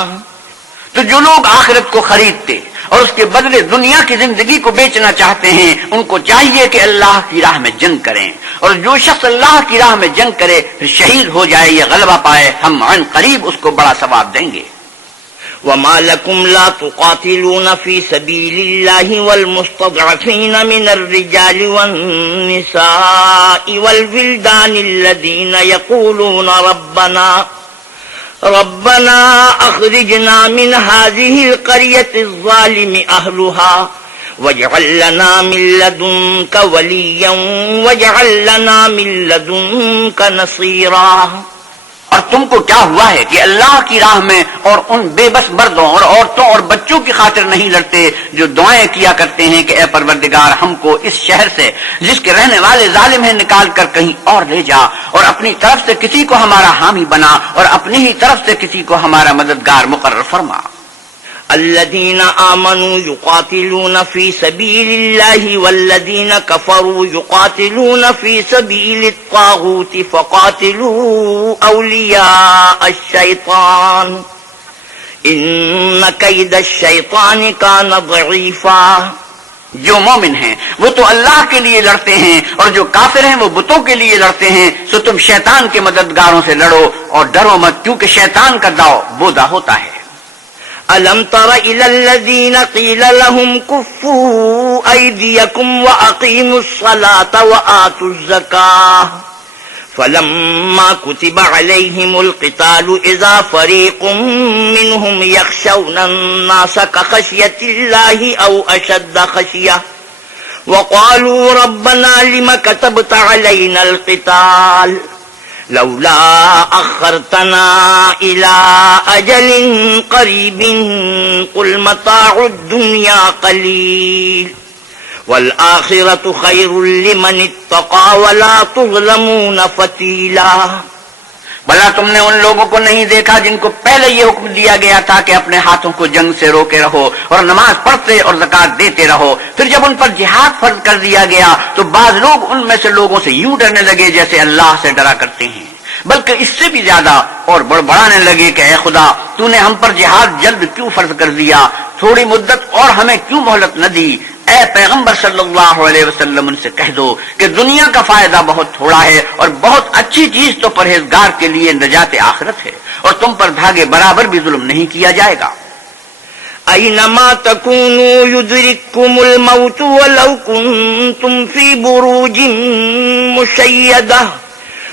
تو جو لوگ آخرت کو خریدتے اور اس کے بدلے دنیا کی زندگی کو بیچنا چاہتے ہیں ان کو چاہیے کہ اللہ کی راہ میں جنگ کریں اور جو شخص اللہ کی راہ میں جنگ کرے پھر شہید ہو جائے یا غلبہ پائے ہم عن قریب اس کو بڑا ثواب دیں گے. وَمَا لَكُمْ لَا تُقَاتِلُونَ فِي سَبِيلِ اللَّهِ وَالْمُسْتَضْعَفِينَ مِنَ الرِّجَالِ وَالنِّسَاءِ وَالْوِلْدَانِ الَّذِينَ يَقُولُونَ رَبَّنَا أَخْرِجْنَا مِنْ هَٰذِهِ الْقَرْيَةِ الظَّالِمِ أَهْلُهَا وَاجْعَل لَّنَا مِن لَّدُنكَ وَلِيًّا وَاجْعَل لَّنَا مِن لَّدُنكَ نَصِيرًا. اور تم کو کیا ہوا ہے کہ اللہ کی راہ میں اور ان بے بس مردوں اور عورتوں اور بچوں کی خاطر نہیں لڑتے جو دعائیں کیا کرتے ہیں کہ اے پروردگار ہم کو اس شہر سے جس کے رہنے والے ظالم ہیں نکال کر کہیں اور لے جا، اور اپنی طرف سے کسی کو ہمارا حامی بنا اور اپنی ہی طرف سے کسی کو ہمارا مددگار مقرر فرما۔ الذين آمنوا يقاتلون في سبيل الله والذين كفروا يقاتلون في سبيل الطاغوت فقاتلوا أولياء الشيطان إن كيد الشيطان كان ضعيفا۔ جو مومن ہیں وہ تو اللہ کے لیے لڑتے ہیں اور جو کافر ہیں وہ بتوں کے لیے لڑتے ہیں، سو تم شیطان کے مددگاروں سے لڑو اور ڈرو مت، کیونکہ شیطان کا داؤ بودا ہوتا ہے۔ أَلَمْ تَرَ إِلَى الَّذِينَ قِيلَ لَهُمْ كُفُّوا أَيْدِيَكُمْ وَأَقِيمُوا الصَّلَاةَ وَآتُوا الزَّكَاةَ فَلَمَّا كُتِبَ عَلَيْهِمُ الْقِتَالُ إِذَا فَرِيقٌ مِّنْهُمْ يَخْشَوْنَ النَّاسَ كَخَشْيَةِ اللَّهِ أَوْ أَشَدَّ خَشْيَةً وَقَالُوا رَبَّنَا لِمَ كَتَبْتَ عَلَيْنَا الْقِتَالَ لولا أخرتنا إلى أجل قريب قل متاع الدنيا قليل والآخرة خير لمن اتقى ولا تظلمون فتيلا۔ بھلا تم نے ان لوگوں کو نہیں دیکھا جن کو پہلے یہ حکم دیا گیا تھا کہ اپنے ہاتھوں کو جنگ سے روکے رہو اور نماز پڑھتے اور زکوٰۃ دیتے رہو، پھر جب ان پر جہاد فرض کر دیا گیا تو بعض لوگ ان میں سے لوگوں سے یوں ڈرنے لگے جیسے اللہ سے ڈرا کرتے ہیں، بلکہ اس سے بھی زیادہ اور بڑبڑانے لگے کہ اے خدا تو نے ہم پر جہاد جلد کیوں فرض کر دیا، تھوڑی مدت اور ہمیں کیوں مہلت نہ دی۔ اے پیغمبر صلی اللہ علیہ وسلم ان سے کہہ دو کہ دنیا کا فائدہ بہت تھوڑا ہے اور بہت اچھی چیز تو پرہیزگار کے لیے نجات آخرت ہے، اور تم پر دھاگے برابر بھی ظلم نہیں کیا جائے گا۔ أينما تكونوا يدرككم الموت ولو كنتم في بروج مشيدة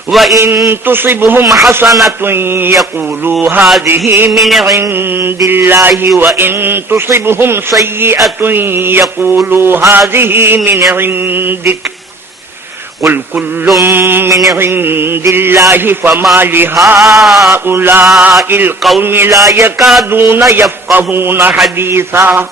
وإن تصبهم حسنة يقولوا هذه من عند الله وإن تصبهم سيئة يقولوا هذه من عندك قل كل من عند الله فما لهؤلاء القوم لا يكادون يفقهون حديثا۔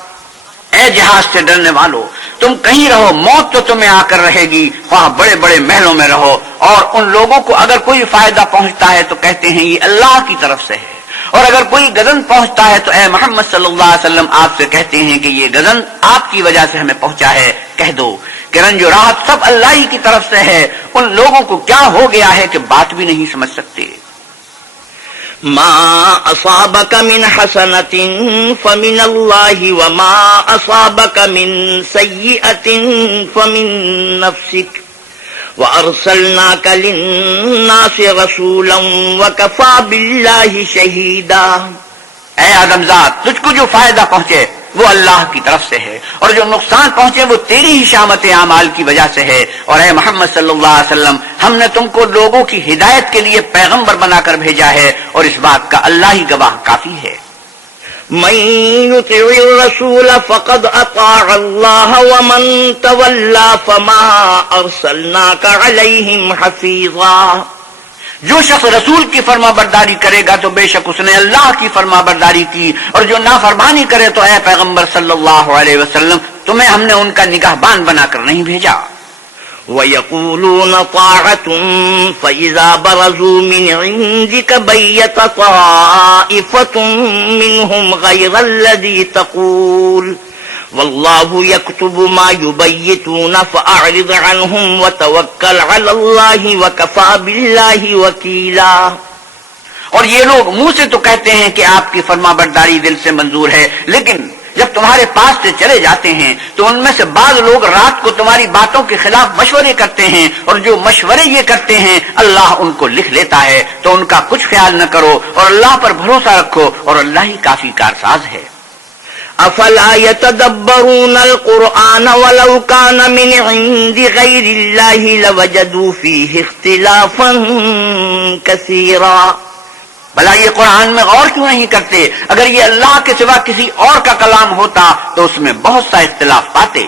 اے جہاز سے ڈرنے والو، تم کہیں رہو، موت تو تمہیں آ کر رہے گی، خواہ بڑے بڑے محلوں میں رہو، اور ان لوگوں کو اگر کوئی فائدہ پہنچتا ہے تو کہتے ہیں یہ اللہ کی طرف سے ہے، اور اگر کوئی گزن پہنچتا ہے تو اے محمد صلی اللہ علیہ وسلم آپ سے کہتے ہیں کہ یہ گزن آپ کی وجہ سے ہمیں پہنچا ہے۔ کہہ دو کہ رنج و راحت سب اللہ ہی کی طرف سے ہے، ان لوگوں کو کیا ہو گیا ہے کہ بات بھی نہیں سمجھ سکتے۔ ما أصابك من حسنة فمن الله وما أصابك من سيئة فمن نفسك وأرسلناك للناس رسولا وكفى بالله شهيدا۔ اے آدم ذات، تجھ کو جو فائدہ پہنچے وہ اللہ کی طرف سے ہے، اور جو نقصان پہنچے وہ تیری ہی شامت اعمال کی وجہ سے ہے، اور اے محمد صلی اللہ علیہ وسلم ہم نے تم کو لوگوں کی ہدایت کے لیے پیغمبر بنا کر بھیجا ہے، اور اس بات کا اللہ ہی گواہ کافی ہے۔ من يطع الرسول فقد أطاع الله ومن تولى فما أرسلناك عليهم حفيظا۔ جو شخص رسول کی فرما برداری کرے گا تو بے شک اس نے اللہ کی فرما برداری کی، اور جو نافرمانی کرے تو اے پیغمبر صلی اللہ علیہ وسلم تمہیں ہم نے ان کا نگہبان بنا کر نہیں بھیجا۔ وَيَقُولُونَ طَاعَةٌ فَإِذَا بَرَزُوا مِنْ عِنْدِكَ بَيَّتَ طَائِفَةٌ مِّنْهُمْ غَيْرَ الَّذِي تَقُولُ وَاللَّهُ يَكْتُبُ مَا يُبَيِّتُونَ فَأَعْرِضْ عَنْهُمْ وَتَوَكَّلْ عَلَى اللَّهِ وَكَفَى بِاللَّهِ وَكِيلًا۔ اور یہ لوگ منہ سے تو کہتے ہیں کہ آپ کی فرما برداری دل سے منظور ہے، لیکن جب تمہارے پاس سے چلے جاتے ہیں تو ان میں سے بعض لوگ رات کو تمہاری باتوں کے خلاف مشورے کرتے ہیں، اور جو مشورے یہ کرتے ہیں اللہ ان کو لکھ لیتا ہے، تو ان کا کچھ خیال نہ کرو اور اللہ پر بھروسہ رکھو، اور اللہ ہی کافی کارساز ہے۔ افلا يتدبرون القرآن ولو كان من عند غير الله لوجدوا فيه اختلافا كثيرا۔ بھلا یہ قرآن میں غور کیوں نہیں کرتے؟ اگر یہ اللہ کے سوا کسی اور کا کلام ہوتا تو اس میں بہت سا اختلاف پاتے۔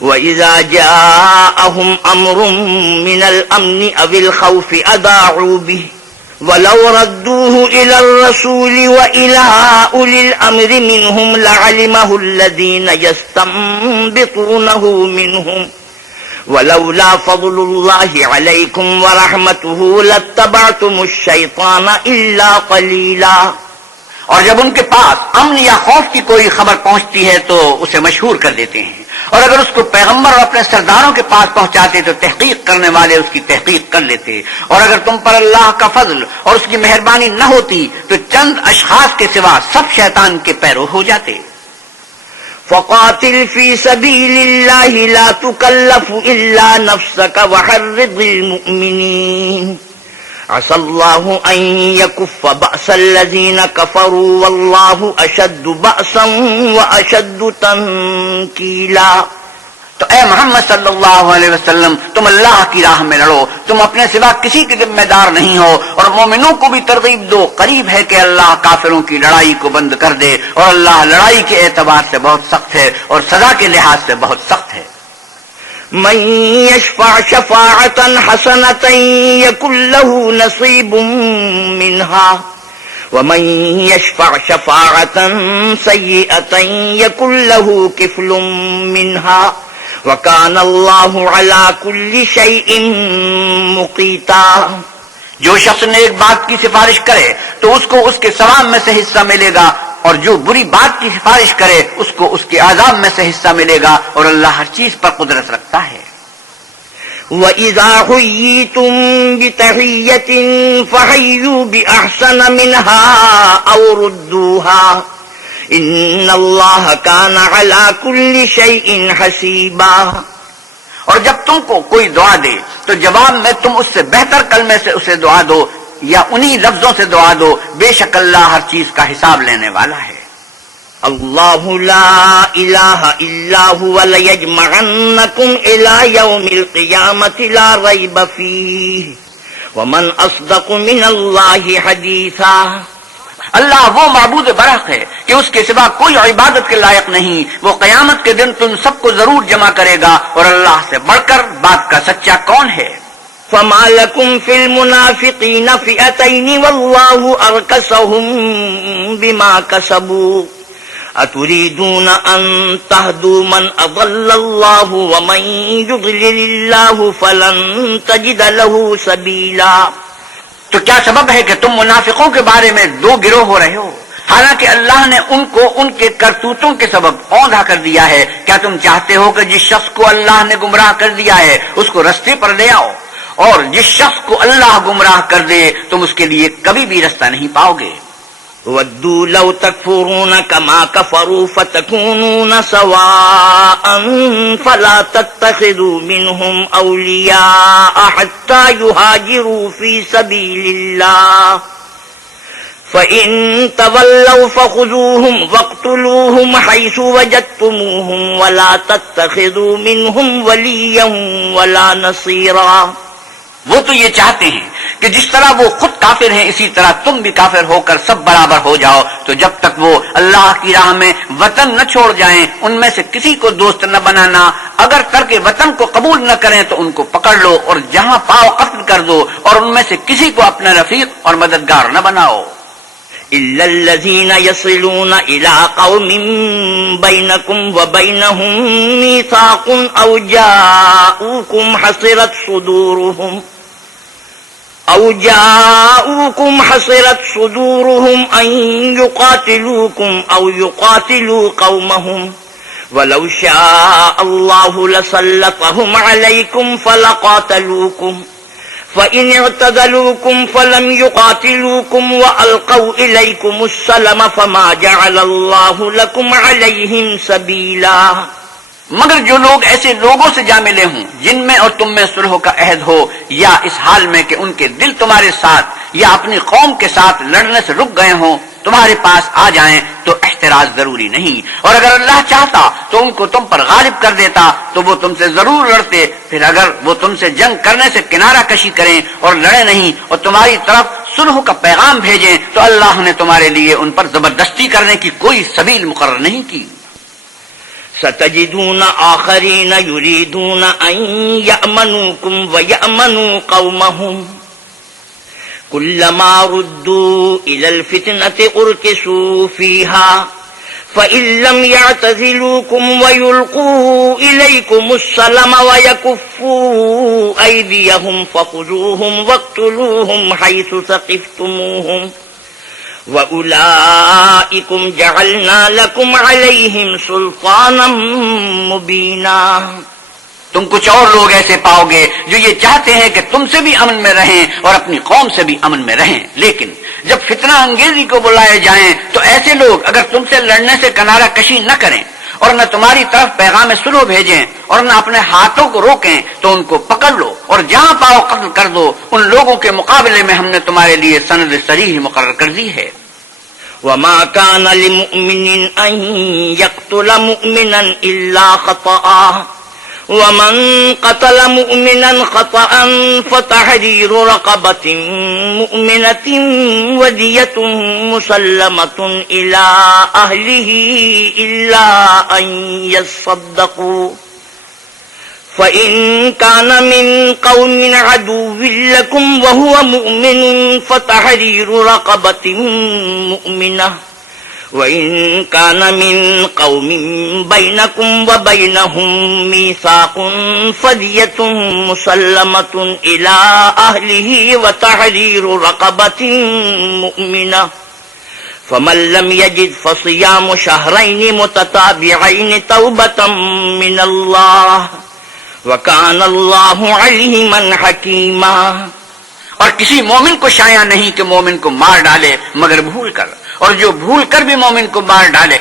وَإِذَا جَاءَهُمْ أَمْرٌ مِّنَ الْأَمْنِ أَوِ الْخَوْفِ أَذَاعُوا بِهِ وَلَوْ رَدُّوهُ إِلَى الرَّسُولِ وَإِلَى أُولِي الْأَمْرِ مِنْهُمْ لَعَلِمَهُ الَّذِينَ يَسْتَنبِطُونَهُ مِنْهُمْ وَلَوْلَا فَضْلُ اللَّهِ عَلَيْكُمْ وَرَحْمَتُهُ لَاتَّبَعْتُمُ الشَّيْطَانَ إِلَّا قَلِيلًا۔ اور جب ان کے پاس امن یا خوف کی کوئی خبر پہنچتی ہے تو اسے مشہور کر دیتے ہیں، اور اگر اس کو پیغمبر اور اپنے سرداروں کے پاس پہنچاتے تو تحقیق کرنے والے اس کی تحقیق کر لیتے، اور اگر تم پر اللہ کا فضل اور اس کی مہربانی نہ ہوتی تو چند اشخاص کے سوا سب شیطان کے پیرو ہو جاتے۔ فَقَاتِلْ فِي سَبِيلِ اللَّهِ لَا تُكَلَّفُ إِلَّا نَفْسَكَ وَحَرِّضِ الْمُؤْمِنِينَ عَسَى اللَّهُ أَن يَكُفَّ بَأْسَ الَّذِينَ كَفَرُوا وَاللَّهُ أَشَدُّ بَأْسًا وَأَشَدُّ تَنكِيلًا۔ تو اے محمد صلی اللہ علیہ وسلم، تم اللہ کی راہ میں لڑو، تم اپنے سوا کسی کے ذمہ دار نہیں ہو، اور مومنوں کو بھی ترغیب دو، قریب ہے کہ اللہ کافروں کی لڑائی کو بند کر دے، اور اللہ لڑائی کے اعتبار سے بہت سخت ہے اور سزا کے لحاظ سے بہت سخت ہے۔ من يشفع شفاعة حسنة يكن له نصيب منها ومن يشفع شفاعة سيئة يكن له كفل منها وكان الله على كل شيء مقيتا۔ جو شخص نیک بات کی سفارش کرے تو اس کو اس کے ثواب میں سے حصہ ملے گا، اور جو بری بات کی سفارش کرے اس کو اس کے عذاب میں سے حصہ ملے گا، اور اللہ ہر چیز پر قدرت رکھتا ہے۔ وَإِذَا حُيِّيتُم بِتَحِيَّةٍ فَحَيُّوا بِأَحْسَنَ مِنْهَا أَوْ رُدُّوهَا إِنَّ اللَّهَ كَانَ عَلَى كُلِّ شَيْءٍ حَسِيبًا۔ اور جب تم کو کوئی دعا دے تو جواب میں تم اس سے بہتر کلمے سے اسے دعا دو یا انہی لفظوں سے دعا دو، بے شک اللہ ہر چیز کا حساب لینے والا ہے۔ اللہ لا الہ الا هو لیجمعنکم الى یوم القیامة لا ریب فیہ ومن اصدق من اللہ حدیثا۔ اللہ وہ معبود برحق ہے کہ اس کے سوا کوئی عبادت کے لائق نہیں، وہ قیامت کے دن تم سب کو ضرور جمع کرے گا، اور اللہ سے بڑھ کر بات کا سچا کون ہے؟ فما لکم فی المنافقین فئتین واللہ ارکسہم بما کسبوا اتریدون ان تہدوا من اضل اللہ ومن یضلل اللہ فلن تجد له سبیلا۔ تو کیا سبب ہے کہ تم منافقوں کے بارے میں دو گروہ ہو رہے ہو، حالانکہ اللہ نے ان کو ان کے کرتوتوں کے سبب اوندھا کر دیا ہے؟ کیا تم چاہتے ہو کہ جس شخص کو اللہ نے گمراہ کر دیا ہے اس کو رستے پر لے آؤ، اور جس شخص کو اللہ گمراہ کر دے تم اس کے لیے کبھی بھی رستہ نہیں پاؤ گے۔ وَدُّوا لَوْ تَكْفُرُونَ كَمَا كَفَرُوا فَتَكُونُونَ سَوَاءً فَلَا تَتَّخِذُوا مِنْهُمْ أَوْلِيَاءَ حَتَّى يُهَاجِرُوا فِي سَبِيلِ اللَّهِ فَإِن تَوَلَّوْا فَخُذُوهُمْ وَاقْتُلُوهُمْ حَيْثُ وَجَدتُّمُوهُمْ وَلَا تَتَّخِذُوا مِنْهُمْ وَلِيًّا وَلَا نَصِيرًا۔ وہ تو یہ چاہتے ہیں کہ جس طرح وہ خود کافر ہیں اسی طرح تم بھی کافر ہو کر سب برابر ہو جاؤ، تو جب تک وہ اللہ کی راہ میں وطن نہ چھوڑ جائیں ان میں سے کسی کو دوست نہ بنانا، اگر ترک وطن کو قبول نہ کریں تو ان کو پکڑ لو اور جہاں پاؤ قتل کر دو، اور ان میں سے کسی کو اپنا رفیق اور مددگار نہ بناؤ۔ إِلَّا الَّذِينَ يَصِلُونَ إِلَىٰ قَوْمٍ بَيْنَكُمْ وَبَيْنَهُم مِّيثَاقٌ أَوْ جَاءُوكُمْ حَصِرَتْ صُدُورُهُمْ أَن يُقَاتِلُوكُمْ أَوْ يُقَاتِلُوا قَوْمَهُمْ وَلَوْ شَاءَ اللَّهُ لَسَلَّطَهُمْ عَلَيْكُمْ فَلَقَاتَلُوكُمْ فَإِنِ اعْتَزَلُوكُمْ فَلَمْ يُقَاتِلُوكُمْ وَأَلْقَوْا إِلَيْكُمُ السَّلَمَ فَمَا جَعَلَ اللَّهُ لَكُمْ عَلَيْهِمْ سَبِيلًا۔ مگر جو لوگ ایسے لوگوں سے جا ملے ہوں جن میں اور تم میں صلح کا عہد ہو، یا اس حال میں کہ ان کے دل تمہارے ساتھ یا اپنی قوم کے ساتھ لڑنے سے رک گئے ہوں، تمہارے پاس آ جائیں تو احتراز ضروری نہیں، اور اگر اللہ چاہتا تو ان کو تم پر غالب کر دیتا تو وہ تم سے ضرور لڑتے، پھر اگر وہ تم سے جنگ کرنے سے کنارہ کشی کریں اور لڑے نہیں اور تمہاری طرف صلح کا پیغام بھیجیں تو اللہ نے تمہارے لیے ان پر زبردستی کرنے کی کوئی سبیل مقرر نہیں کی۔ ستجدون آخرین یریدون ان یأمنوکم ویأمنوا قومہم كلما ردوا إلى الفتنة أركسوا فيها فإن لم يعتزلوكم ويلقوا إليكم السلم ويكفوا أيديهم فخذوهم واقتلوهم حيث ثقفتموهم وأولئكم جعلنا لكم عليهم سلطانا مبينا. تم کچھ اور لوگ ایسے پاؤ گے جو یہ چاہتے ہیں کہ تم سے بھی امن میں رہیں اور اپنی قوم سے بھی امن میں رہیں، لیکن جب فتنہ انگیزی کو بلائے جائیں تو ایسے لوگ اگر تم سے لڑنے سے کنارہ کشی نہ کریں اور نہ تمہاری طرف پیغام صلح بھیجیں اور نہ اپنے ہاتھوں کو روکیں تو ان کو پکڑ لو اور جہاں پاؤ قتل کر دو. ان لوگوں کے مقابلے میں ہم نے تمہارے لیے سند صریح مقرر کر دی ہے. وما كان لمؤمن أن يقتل مؤمنا إلا خطأ ومن قتل مؤمنا خطأ فتحرير رقبة مؤمنة ودية مسلمة إلى أهله إلا أن يصدقوا فإن كان من قوم عدو لكم وهو مؤمن فتحرير رقبة مؤمنة وإن كان من قوم بينكم وبينهم ميثاق فدية مسلمة إلى أهله وتحرير رقبة مؤمنة فمن لم يجد فصيام شهرين متتابعين توبة من الله وَكَانَ اللَّهُ عَلِيمًا حَكِيمًا. اور کسی مومن کو شایع نہیں کہ مومن کو مار ڈالے مگر بھول کر، اور جو بھول کر بھی مومن کو مار ڈالے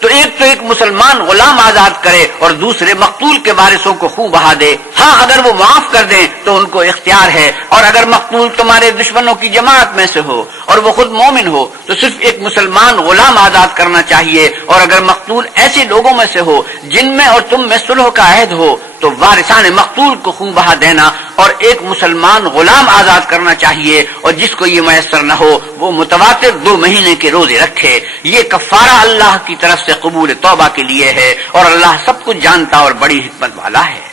تو ایک مسلمان غلام آزاد کرے اور دوسرے مقتول کے وارثوں کو خون بہا دے. ہاں اگر وہ معاف کر دیں تو ان کو اختیار ہے، اور اگر مقتول تمہارے دشمنوں کی جماعت میں سے ہو اور وہ خود مومن ہو تو صرف ایک مسلمان غلام آزاد کرنا چاہیے. اور اگر مقتول ایسے لوگوں میں سے ہو جن میں اور تم میں صلح کا عہد ہو تو وارثان مقتول کو خون بہا دینا اور ایک مسلمان غلام آزاد کرنا چاہیے. اور جس کو یہ میسر نہ ہو وہ متواتر 2 مہینے کے روزے رکھے. یہ کفارہ اللہ کی طرف سے قبول توبہ کے لیے ہے، اور اللہ سب کچھ جانتا اور بڑی حکمت والا ہے.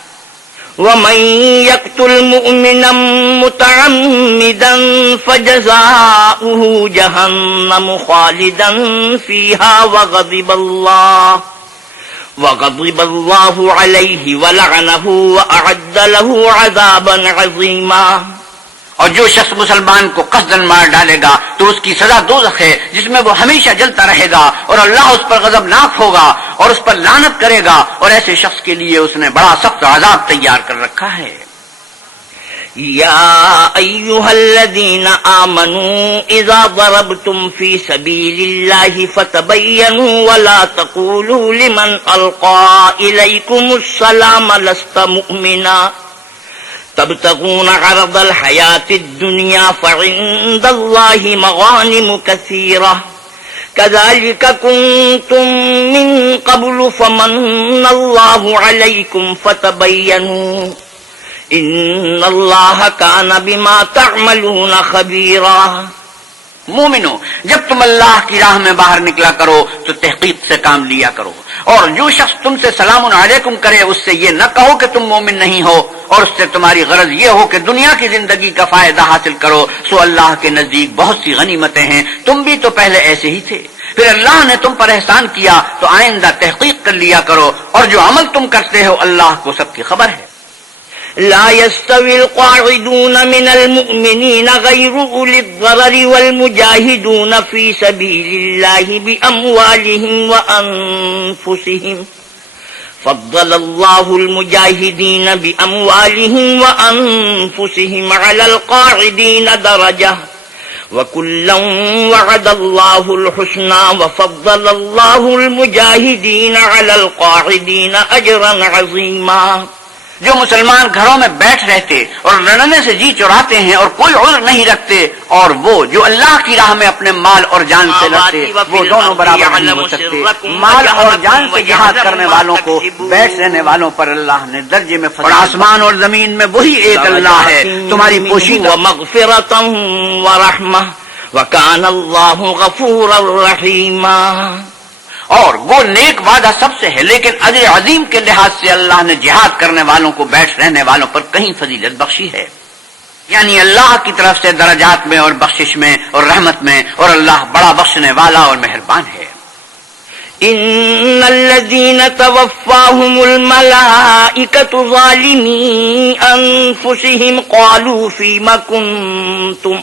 وَمَن يَقْتُلْ مُؤْمِنًا مُتَعَمِّدًا فَجَزَاؤُهُ جَهَنَّمُ خَالِدًا فِيهَا وغضب الله عليه ولعنه وأعد له عذابا عظيما. اور جو شخص مسلمان کو قصداً مار ڈالے گا تو اس کی سزا دوزخ ہے جس میں وہ ہمیشہ جلتا رہے گا، اور اللہ اس پر غضبناک ہوگا اور اس پر لعنت کرے گا، اور ایسے شخص کے لیے اس نے بڑا سخت عذاب تیار کر رکھا ہے. يا أيها الذين آمنوا إذا ضربتم في سبيل الله فتبينوا ولا تقولوا لمن ألقى إليكم السلام لست مؤمنا تبتغون عرض الحياة الدنيا فعند الله مغانم كثيرة كذلك كنتم من قبل فمن الله عليكم فتبينوا ان اللہ کان بما تعملون خبیرا. مومنو، جب تم اللہ کی راہ میں باہر نکلا کرو تو تحقیق سے کام لیا کرو، اور جو شخص تم سے سلام علیکم کرے اس سے یہ نہ کہو کہ تم مومن نہیں ہو، اور اس سے تمہاری غرض یہ ہو کہ دنیا کی زندگی کا فائدہ حاصل کرو. سو اللہ کے نزدیک بہت سی غنیمتیں ہیں، تم بھی تو پہلے ایسے ہی تھے. پھر اللہ نے تم پر احسان کیا تو آئندہ تحقیق کر لیا کرو، اور جو عمل تم کرتے ہو اللہ کو سب کی خبر ہے. لا يستوي القاعدون من المؤمنين غير أولي الضرر والمجاهدون في سبيل الله بأموالهم وأنفسهم فضل الله المجاهدين بأموالهم وأنفسهم على القاعدين درجة وكلا وعد الله الحسنى وفضل الله المجاهدين على القاعدين أجرا عظيما. جو مسلمان گھروں میں بیٹھ رہتے اور لڑنے سے جی چراتے ہیں اور کوئی عذر نہیں رکھتے، اور وہ جو اللہ کی راہ میں اپنے مال اور جان سے لڑتے، وہ دونوں برابر نہیں ہو سکتے. مال اور جان سے جہاد کرنے والوں کو بیٹھ رہنے والوں پر اللہ نے درجے میں اور آسمان اور زمین میں وہی ایک اللہ ہے تمہاری پوشیدہ ومغفرة ورحمة وكان الله غفورا رحيما. اور وہ نیک وعدہ سب سے ہے، لیکن اجر عظیم کے لحاظ سے اللہ نے جہاد کرنے والوں کو بیٹھ رہنے والوں پر کہیں فضیلت بخشی ہے. یعنی اللہ کی طرف سے درجات میں اور بخشش میں اور رحمت میں، اور اللہ بڑا بخشنے والا اور مہربان ہے۔ ان الذين توفاهم الملائكة ظالمي انفسهم قالوا فيما كنتم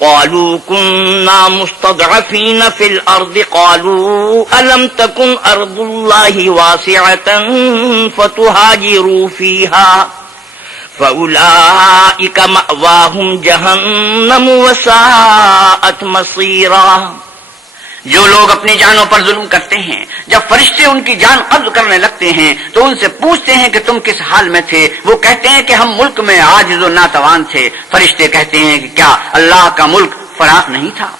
قالوا كنا مستضعفين في الارض قالوا الم تكن ارض الله واسعة فتهاجروا فيها فاولئك مأواهم جهنم وساءت مصيرا۔ جو لوگ اپنی جانوں پر ظلم کرتے ہیں، جب فرشتے ان کی جان قبض کرنے لگتے ہیں تو ان سے پوچھتے ہیں کہ تم کس حال میں تھے؟ وہ کہتے ہیں کہ ہم ملک میں عاجز و ناتوان تھے۔ فرشتے کہتے ہیں کہ کیا اللہ کا ملک فراخ نہیں تھا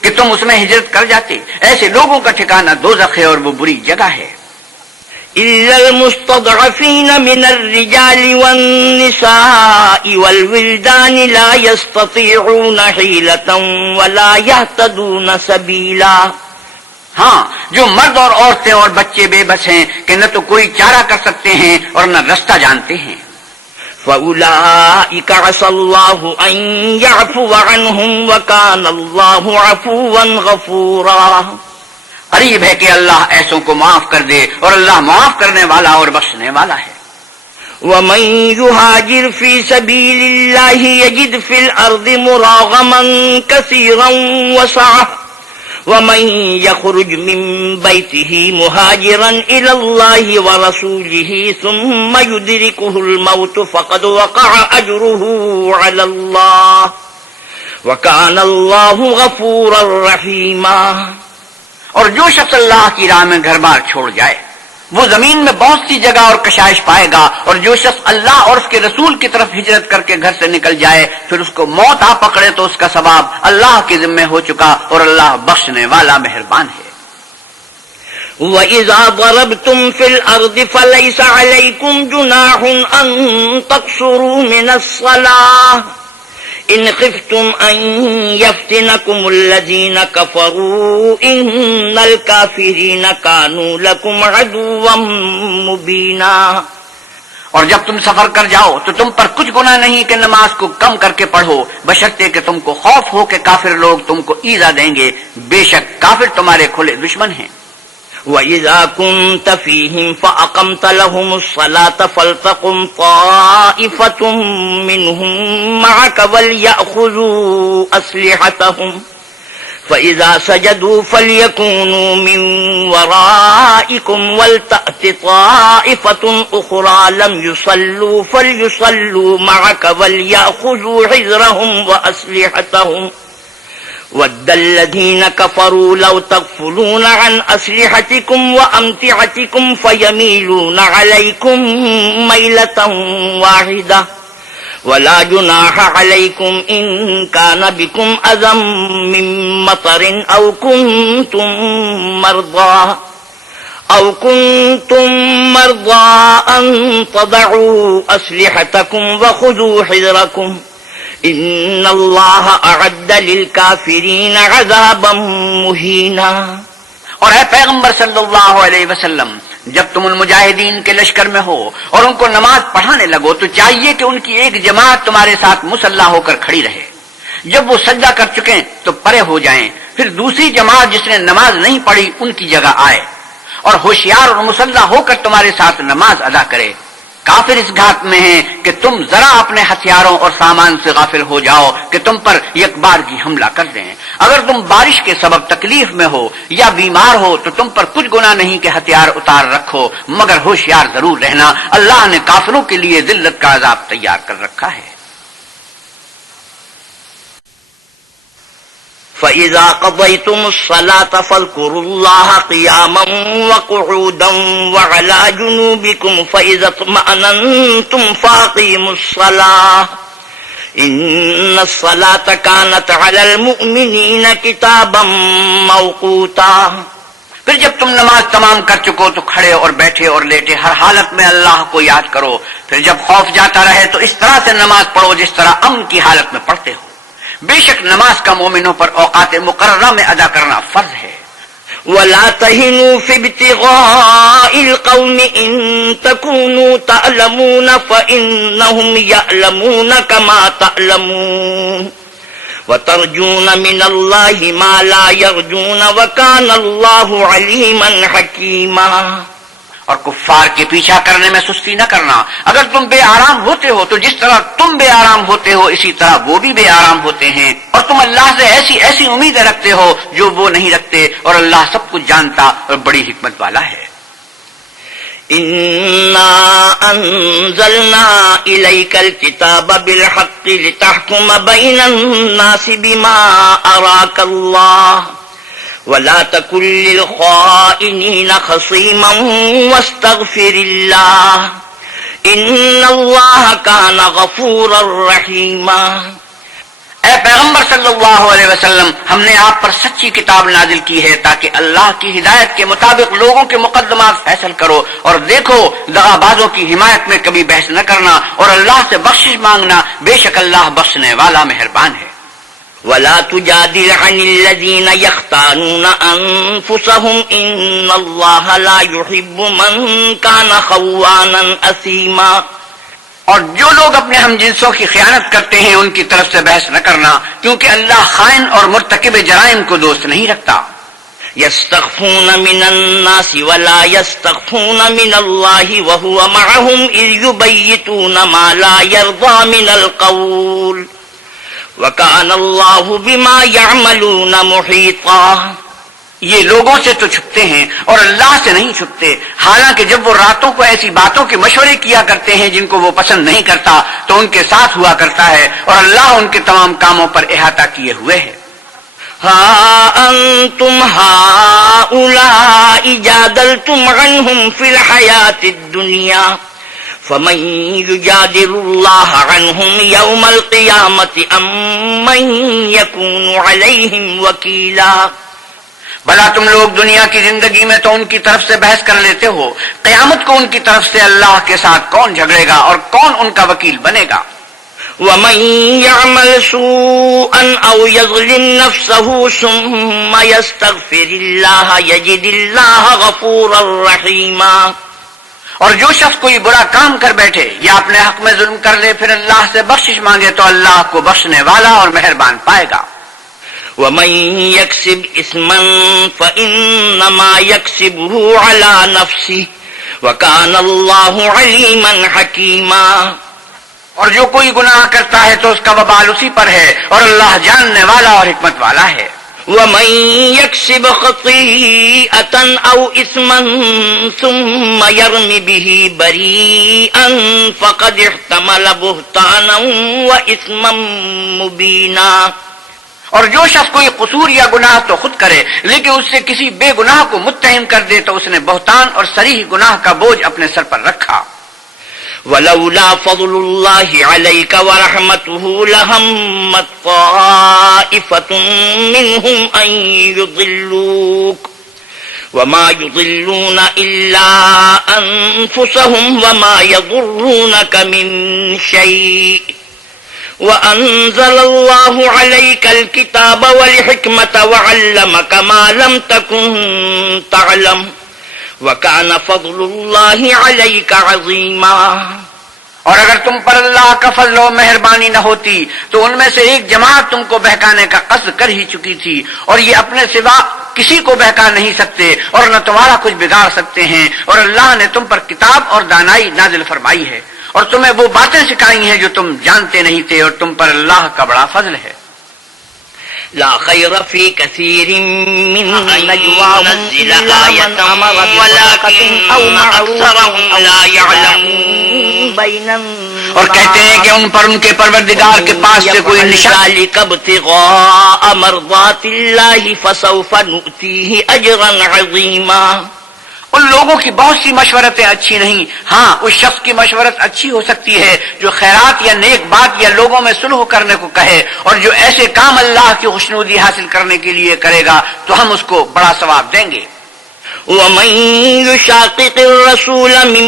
کہ تم اس میں ہجرت کر جاتے؟ ایسے لوگوں کا ٹھکانہ دوزخ ہے اور وہ بری جگہ ہے۔ إلا المستضعفين من الرجال والنساء والولدان لا يستطيعون حيلة ولا يهتدون سبيلا۔ ہاں، جو مرد اور عورتیں اور بچے بے بس ہیں کہ نہ تو کوئی چارہ کر سکتے ہیں اور نہ رستہ جانتے ہیں۔ فأولئك عسى الله أن يعفو عنهم وكان الله عفوا غفورا۔ قریب ہے کہ اللہ ایسوں کو معاف کر دے اور اللہ معاف کرنے والا اور بخشنے والا ہے۔ ومن يهاجر في سبيل الله يجد في الأرض مراغما كثيرا وسعة ومن يخرج من بيته مهاجرا إلى الله ورسوله ثم يدركه الموت فقد وقع أجره على الله وكان الله غفورا رحيما۔ اور جو شخص اللہ کی راہ میں گھر بار چھوڑ جائے وہ زمین میں بہت سی جگہ اور کشائش پائے گا، اور جو شخص اللہ اور اس کے رسول کی طرف ہجرت کر کے گھر سے نکل جائے پھر اس کو موت آ پکڑے تو اس کا ثواب اللہ کے ذمہ ہو چکا، اور اللہ بخشنے والا مہربان ہے۔ وَإِذَا ضَرَبْتُمْ فِي الْأَرْضِ فَلَيْسَ عَلَيْكُمْ جُنَاحٌ أَن تَقْصُرُوا مِنَ الصَّلَاةِ إِنْ خِفْتُمْ أَن يَفْتِنَكُمُ الَّذِينَ كَفَرُوا إِنَّ الْكَافِرِينَ كَانُوا لَكُمْ عَدُوًّا مُبِينًا۔ اور جب تم سفر کر جاؤ تو تم پر کچھ گناہ نہیں کہ نماز کو کم کر کے پڑھو، بشرطے کہ تم کو خوف ہو کہ کافر لوگ تم کو ایذا دیں گے، بے شک کافر تمہارے کھلے دشمن ہیں۔ وَإِذَا كُنْتَ فِيهِمْ فَأَقَمْتَ لَهُمُ الصَّلَاةَ فَلْتَقُمْ طَائِفَةٌ مِّنْهُمْ مَعَكَ وَلْيَأْخُذُوا أَسْلِحَتَهُمْ فَإِذَا سَجَدُوا فَلْيَكُونُوا مِنْ وَرَائِكُمْ وَلْتَأْتِ طَائِفَةٌ أُخْرَى لَمْ يُصَلُّوا فَلْيُصَلُّوا مَعَكَ وَلْيَأْخُذُوا حِذْرَهُمْ وَأَسْلِحَتَهُمْ وَدَّ الَّذِينَ كَفَرُوا لَوْ تَغْفُلُونَ عَنْ أَسْلِحَتِكُمْ وَأَمْتِعَتِكُمْ فَيَمِيلُونَ عَلَيْكُمْ مَيْلَةً وَاحِدَةً وَلَا جُنَاحَ عَلَيْكُمْ إِن كَانَ بِكُمْ أَذًى مِّن مَّطَرٍ أَوْ كُنتُم مَّرْضَىٰ أَن تَضَعُوا أَسْلِحَتَكُمْ وَخُذُوا حِذْرَكُمْ ان اللہ اعد للکافرین عذابا مہینا۔ اور اے پیغمبر صلی اللہ علیہ وسلم، جب تم ان مجاہدین کے لشکر میں ہو اور ان کو نماز پڑھانے لگو تو چاہیے کہ ان کی ایک جماعت تمہارے ساتھ مسلح ہو کر کھڑی رہے، جب وہ سجدہ کر چکیں تو پرے ہو جائیں، پھر دوسری جماعت جس نے نماز نہیں پڑھی ان کی جگہ آئے اور ہوشیار اور مسلح ہو کر تمہارے ساتھ نماز ادا کرے۔ کافر اس گھات میں ہیں کہ تم ذرا اپنے ہتھیاروں اور سامان سے غافل ہو جاؤ کہ تم پر یک بار کی حملہ کر دیں۔ اگر تم بارش کے سبب تکلیف میں ہو یا بیمار ہو تو تم پر کچھ گناہ نہیں کہ ہتھیار اتار رکھو، مگر ہوشیار ضرور رہنا، اللہ نے کافروں کے لیے ذلت کا عذاب تیار کر رکھا ہے۔ فَإِذَا قَضَيْتُمُ الصَّلَاةَ فَاذْكُرُوا اللَّهَ قِيَامًا وَقُعُودًا وَعَلَىٰ جُنُوبِكُمْ فَإِذَا اطْمَأْنَنتُمْ فَأَقِيمُوا الصَّلَاةَ إِنَّ الصَّلَاةَ كَانَتْ عَلَى الْمُؤْمِنِينَ كِتَابًا مَّوْقُوتًا۔ پھر جب تم نماز تمام کر چکو تو کھڑے اور بیٹھے اور لیٹے ہر حالت میں اللہ کو یاد کرو، پھر جب خوف جاتا رہے تو اس طرح سے نماز پڑھو جس طرح امن کی حالت میں پڑھتے ہو۔ بے شک نماز کا مومنوں پر اوقات مقررہ میں ادا کرنا فرض ہے۔ ولا تهنوا في ابتغاء القوم إن تكونوا تعلمون فإنهم يعلمون كما تعلمون وترجون من الله ما لا يرجون وكان الله عليما حكيما. اور کفار کے پیچھا کرنے میں سستی نہ کرنا. اگر تم بے آرام ہوتے ہو تو جس طرح تم بے آرام ہوتے ہو اسی طرح وہ بھی بے آرام ہوتے ہیں. اور تم اللہ سے ایسی امیدیں رکھتے ہو جو وہ نہیں رکھتے، اور اللہ سب کچھ جانتا اور بڑی حکمت والا ہے. إنا أنزلنا إليك الكتاب بالحق لتحكم بين الناس بما أراك الله ولا تكن للخائنين خصيما واستغفر الله إن الله كان غفورا رحيما. اے پیغمبر صلی اللہ علیہ وسلم، ہم نے آپ پر سچی کتاب نازل کی ہے تاکہ اللہ کی ہدایت کے مطابق لوگوں کے مقدمات فیصل کرو، اور دیکھو دغا بازوں کی حمایت میں کبھی بحث نہ کرنا، اور اللہ سے بخشش مانگنا، بے شک اللہ بخشنے والا مہربان ہے. ولا تجادل عن الذين يختانون أنفسهم إن الله لا يحب من كان خوانا أثيما. اور جو لوگ اپنے ہم جنسوں کی خیانت کرتے ہیں ان کی طرف سے بحث نہ کرنا، کیونکہ اللہ خائن اور مرتکب جرائم کو دوست نہیں رکھتا. يستخفون من الناس ولا يستخفون من الله وهو معهم إذ يبيتون ما لا يرضى من القول وكان الله بما يعملون محيطا. یہ لوگوں سے تو چھپتے ہیں اور اللہ سے نہیں چھپتے، حالانکہ جب وہ راتوں کو ایسی باتوں کے مشورے کیا کرتے ہیں جن کو وہ پسند نہیں کرتا تو ان کے ساتھ ہوا کرتا ہے، اور اللہ ان کے تمام کاموں پر احاطہ کیے ہوئے ہے. ها أنتم هؤلاء جادلتم عنهم في الحياة الدنيا فمن يجادل الله عنهم يوم القيامة أم من يكون عليهم وكيلا. بھلا تم لوگ دنیا کی زندگی میں تو ان کی طرف سے بحث کر لیتے ہو، قیامت کو ان کی طرف سے اللہ کے ساتھ کون جھگڑے گا اور کون ان کا وکیل بنے گا؟ ومن يعمل سوءا أو يظلم نفسه ثم يستغفر الله يجد الله غفورا رحيما. اور جو شخص کوئی برا کام کر بیٹھے یا اپنے حق میں ظلم کر لے پھر اللہ سے بخشش مانگے تو اللہ کو بخشنے والا اور مہربان پائے گا. ومن يكسب إثما فإنما يكسبه على نفسه وكان الله عليما حكيما. اور جو کوئی گناہ کرتا ہے تو اس کا وبال اسی پر ہے، اور اللہ جاننے والا اور حکمت والا ہے. ومن يكسب خطيئة أو إثما ثم يرم به بريئا فقد احتمل بهتانا وإثما مبينا. اور جو شخص کوئی قصور یا گناہ تو خود کرے لیکن اس سے کسی بے گناہ کو متہم کر دے تو اس نے بہتان اور صریح گناہ کا بوجھ اپنے سر پر رکھا. ولولا فضل الله عليك ورحمته لهمت طائفة منهم أن يضلوك وما يضلون إلا أنفسهم وما يضرونك من شيء وأنزل الله عليك الكتاب والحكمة وعلمك ما لم تكن تعلم وَكَانَ فَضْلُ اللَّهِ عَلَيْكَ عَظِيمًا. اور اگر تم پر اللہ کا فضل و مہربانی نہ ہوتی تو ان میں سے ایک جماعت تم کو بہکانے کا قصد کر ہی چکی تھی، اور یہ اپنے سوا کسی کو بہکا نہیں سکتے اور نہ تمہارا کچھ بگاڑ سکتے ہیں. اور اللہ نے تم پر کتاب اور دانائی نازل فرمائی ہے اور تمہیں وہ باتیں سکھائی ہیں جو تم جانتے نہیں تھے، اور تم پر اللہ کا بڑا فضل ہے. لا خير في كثير من نجواهم إلا من أمر بصدقة أو معروف لا يعلمون. اور کہتے ہیں کہ ان پر ان کے پروردگار کے پاس سے کوئی نشان ذلك ابتغاء مرضات الله فسوف نؤتيه أجرا عظيما. ان لوگوں کی بہت سی مشورتیں اچھی نہیں، ہاں اس شخص کی مشورت اچھی ہو سکتی ہے جو خیرات یا نیک بات یا لوگوں میں صلح کرنے کو کہے، اور جو ایسے کام اللہ کی خوشنودی حاصل کرنے کے لیے کرے گا تو ہم اس کو بڑا ثواب دیں گے. ومن يشاقق الرسول من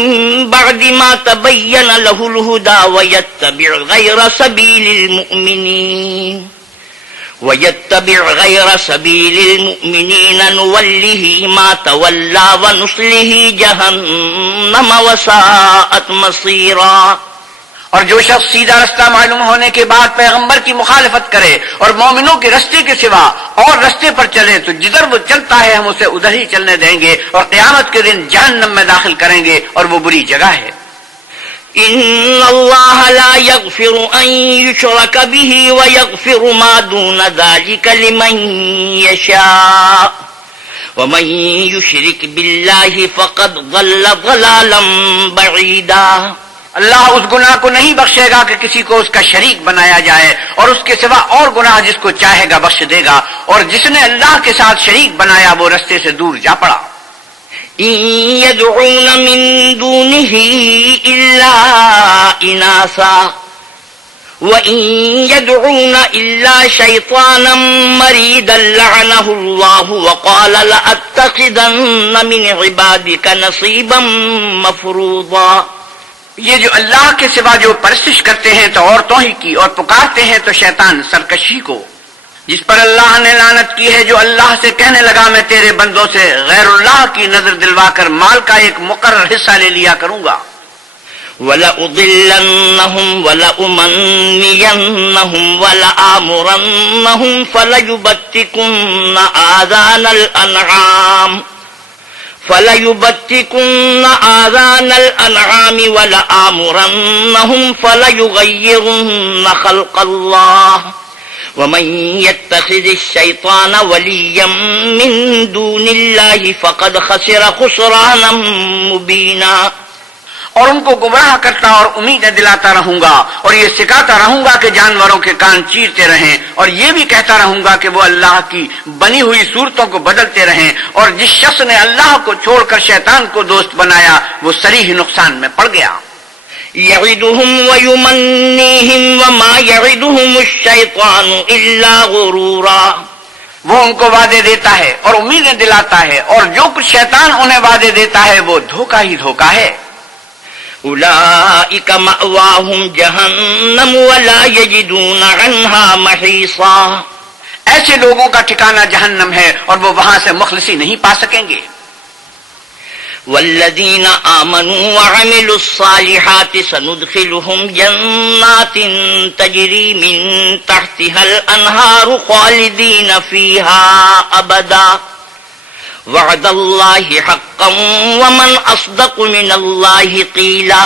بعد ما تبين له الهدى ويتبع غير سبيل المؤمنين وَيَتَّبِعْ غَيْرَ سَبِيلِ الْمُؤْمِنِينَ نُوَلِّهِ مَا تَوَلَّى وَنُصْلِهِ جَهَنَّمَ وَسَاءَتْ مَصِيرًا۔ اور جو شخص سیدھا رستہ معلوم ہونے کے بعد پیغمبر کی مخالفت کرے اور مومنوں کے رستے کے سوا اور رستے پر چلے تو جدھر وہ چلتا ہے ہم اسے ادھر ہی چلنے دیں گے اور قیامت کے دن جہنم میں داخل کریں گے اور وہ بری جگہ ہے۔ إِنَّ اللَّهَ لَا يَغْفِرُ أَن يُشْرَكَ بِهِ وَيَغْفِرُ مَا دُونَ ذَلِكَ لِمَن يَشَاءُ وَمَن يُشْرِكْ بِاللَّهِ فَقَدْ ضَلَّ ضَلَالًا بَعِيدًا۔ اللہ اس گناہ کو نہیں بخشے گا کہ کسی کو اس کا شریک بنایا جائے اور اس کے سوا اور گناہ جس کو چاہے گا بخش دے گا، اور جس نے اللہ کے ساتھ شریک بنایا وہ رستے سے دور جا پڑا۔ إِن يَدْعُونَ مِن دُونِهِ إِلَّا إِنَاثًا وَإِن يَدْعُونَ إِلَّا شَيْطَانًا مَّرِيدًا لَّعَنَهُ اللَّهُ وَقَالَ لَأَتَّخِذَنَّ مِنْ عِبَادِكَ نَصِيبًا مَّفْرُوضًا۔ یہ جو اللہ کے سوا جو پرستش کرتے ہیں تو عورتوں ہی کی، اور پکارتے ہیں تو شیطان سرکشی کو، جس پر اللہ نے لعنت کی ہے، جو اللہ سے کہنے لگا میں تیرے بندوں سے غیر اللہ کی نظر دلوا کر مال کا ایک مقرر حصہ لے لیا کروں گا۔ وَلَأُضِلَّنَّهُمْ وَلَأُمَنِّيَنَّهُمْ وَلَآمُرَنَّهُمْ فَلَيُبَتِّكُنَّ آذَانَ الْأَنْعَامِ وَلَآمُرَنَّهُمْ فَلَيُغَيِّرُنَّ خَلْقَ اللَّهِ وَمَن يَتَّخِذِ الشَّيْطَانَ وَلِيًّا مِّن دُونِ اللَّهِ فَقَدْ خَسِرَ خُسْرَانًا مُّبِينًا۔ اور ان کو گمراہ کرتا اور امیدیں دلاتا رہوں گا، اور یہ سکھاتا رہوں گا کہ جانوروں کے کان چیرتے رہیں، اور یہ بھی کہتا رہوں گا کہ وہ اللہ کی بنی ہوئی صورتوں کو بدلتے رہیں، اور جس شخص نے اللہ کو چھوڑ کر شیطان کو دوست بنایا وہ صریح نقصان میں پڑ گیا۔ يَعِدُهُمْ وَيُمَنِّيهِمْ وَمَا يَعِدُهُمُ الشَّيْطَانُ إِلَّا غُرُورًا۔ وہ ان کو وعدے دیتا ہے اور امیدیں دلاتا ہے، اور جو کچھ شیطان انہیں وعدے دیتا ہے وہ دھوکہ ہی دھوکہ ہے۔ أُولَئِكَ مَأْوَاهُمْ جَهَنَّمُ وَلَا يَجِدُونَ عَنْهَا مَحِيصًا۔ ایسے لوگوں کا ٹھکانہ جہنم ہے اور وہ وہاں سے مخلصی نہیں پا سکیں گے۔ والذین آمنوا وعملوا الصالحات سندخلهم جنات تجری من تحتها الانہار خالدین فیہا ابدا وعد اللہ حقا ومن اصدق من اللہ قیلا۔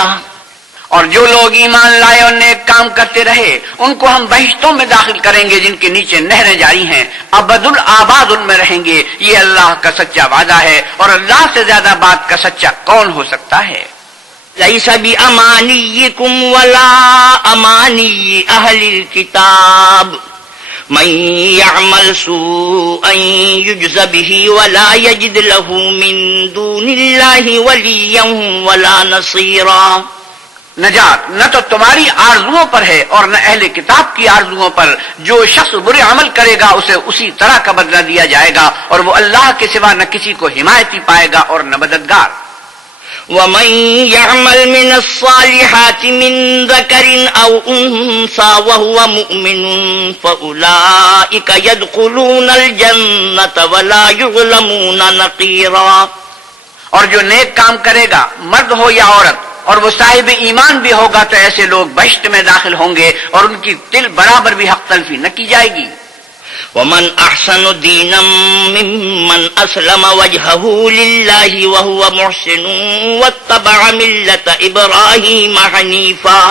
اور جو لوگ ایمان لائے اور نیک کام کرتے رہے ان کو ہم بہشتوں میں داخل کریں گے جن کے نیچے نہریں جاری ہیں، ابد الآباد ان میں رہیں گے۔ یہ اللہ کا سچا وعدہ ہے، اور اللہ سے زیادہ بات کا سچا کون ہو سکتا ہے؟ لیس بامانیکم ولا امانی اہل الکتاب من يعمل سوءا يجز به ولا يجد له من دون الله وليا ولا نصيرا۔ نجات نہ تو تمہاری آرزوؤں پر ہے اور نہ اہل کتاب کی آرزوؤں پر۔ جو شخص برے عمل کرے گا اسے اسی طرح کا بدلہ دیا جائے گا، اور وہ اللہ کے سوا نہ کسی کو حمایتی پائے گا اور نہ مددگار۔ ومن يعمل من الصالحات من ذكر أو أنثى وهو مؤمن فأولئك يدخلون الجنة ولا يظلمون نقيرا۔ اور جو نیک کام کرے گا مرد ہو یا عورت اور وہ صاحب ایمان بھی ہوگا تو ایسے لوگ بہشت میں داخل ہوں گے اور ان کی دل برابر بھی حق تلفی نہ کی جائے گی۔ ومن احسن دینا ممن اسلم وجهه لله وهو محسن واتبع ملة ابراہیم حنیفا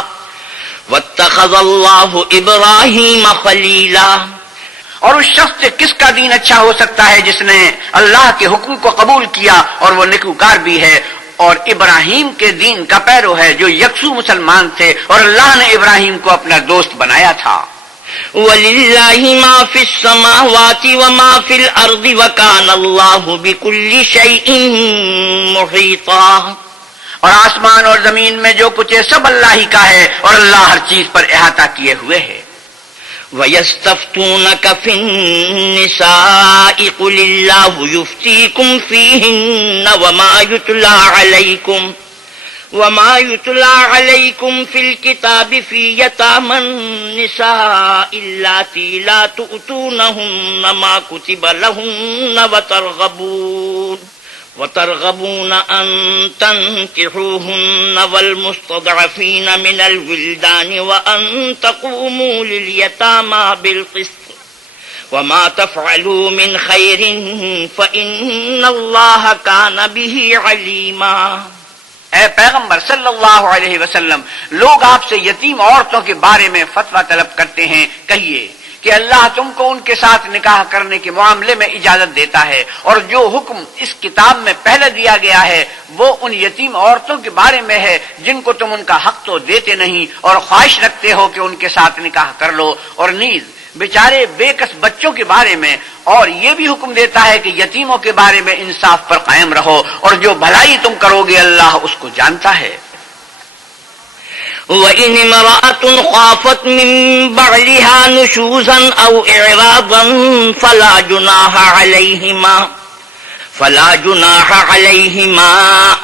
واتخذ اللہ ابراہیم خلیلا۔ اور اس شخص سے کس کا دین اچھا ہو سکتا ہے جس نے اللہ کے حکم کو قبول کیا اور وہ نیکوکار بھی ہے، اور ابراہیم کے دین کا پیرو ہے جو یکسو مسلمان تھے، اور اللہ نے ابراہیم کو اپنا دوست بنایا تھا۔ وَلِلَّهِ مَا فِي السَّمَاوَاتِ وَمَا فِي الْأَرْضِ وَكَانَ اللَّهُ بِكُلِّ شَيْءٍ مُحِيطًا۔ اور آسمان اور زمین میں جو کچھ ہے سب اللہ ہی کا ہے، اور اللہ ہر چیز پر احاطہ کیے ہوئے ہے۔ وَيَسْتَفْتُونَكَ فِي النِّسَاءِ قُلِ اللَّهُ يُفْتِيكُمْ فِيهِنَّ وَمَا يُتْلَى عَلَيْكُمْ وما يتلى عليكم في الكتاب في يتامى النساء اللاتي لا تؤتونهن ما كتب لهن وترغبون أن تنكحوهن والمستضعفين من الولدان وأن تقوموا لليتامى بالقسط وما تفعلوا من خير فإن الله كان به عليما۔ اے پیغمبر صلی اللہ علیہ وسلم، لوگ آپ سے یتیم عورتوں کے بارے میں فتویٰ طلب کرتے ہیں، کہیے کہ اللہ تم کو ان کے ساتھ نکاح کرنے کے معاملے میں اجازت دیتا ہے، اور جو حکم اس کتاب میں پہلے دیا گیا ہے وہ ان یتیم عورتوں کے بارے میں ہے جن کو تم ان کا حق تو دیتے نہیں اور خواہش رکھتے ہو کہ ان کے ساتھ نکاح کر لو، اور نیز بیچارے بے کس بچوں کے بارے میں، اور یہ بھی حکم دیتا ہے کہ یتیموں کے بارے میں انصاف پر قائم رہو، اور جو بھلائی تم کرو گے اللہ اس کو جانتا ہے۔ وَإِنِ امْرَأَةٌ خَافَتْ مِنْ بَعْلِهَا نُشُوزًا أَوْ إِعْرَاضًا فَلَا جُنَاحَ عَلَيْهِمَا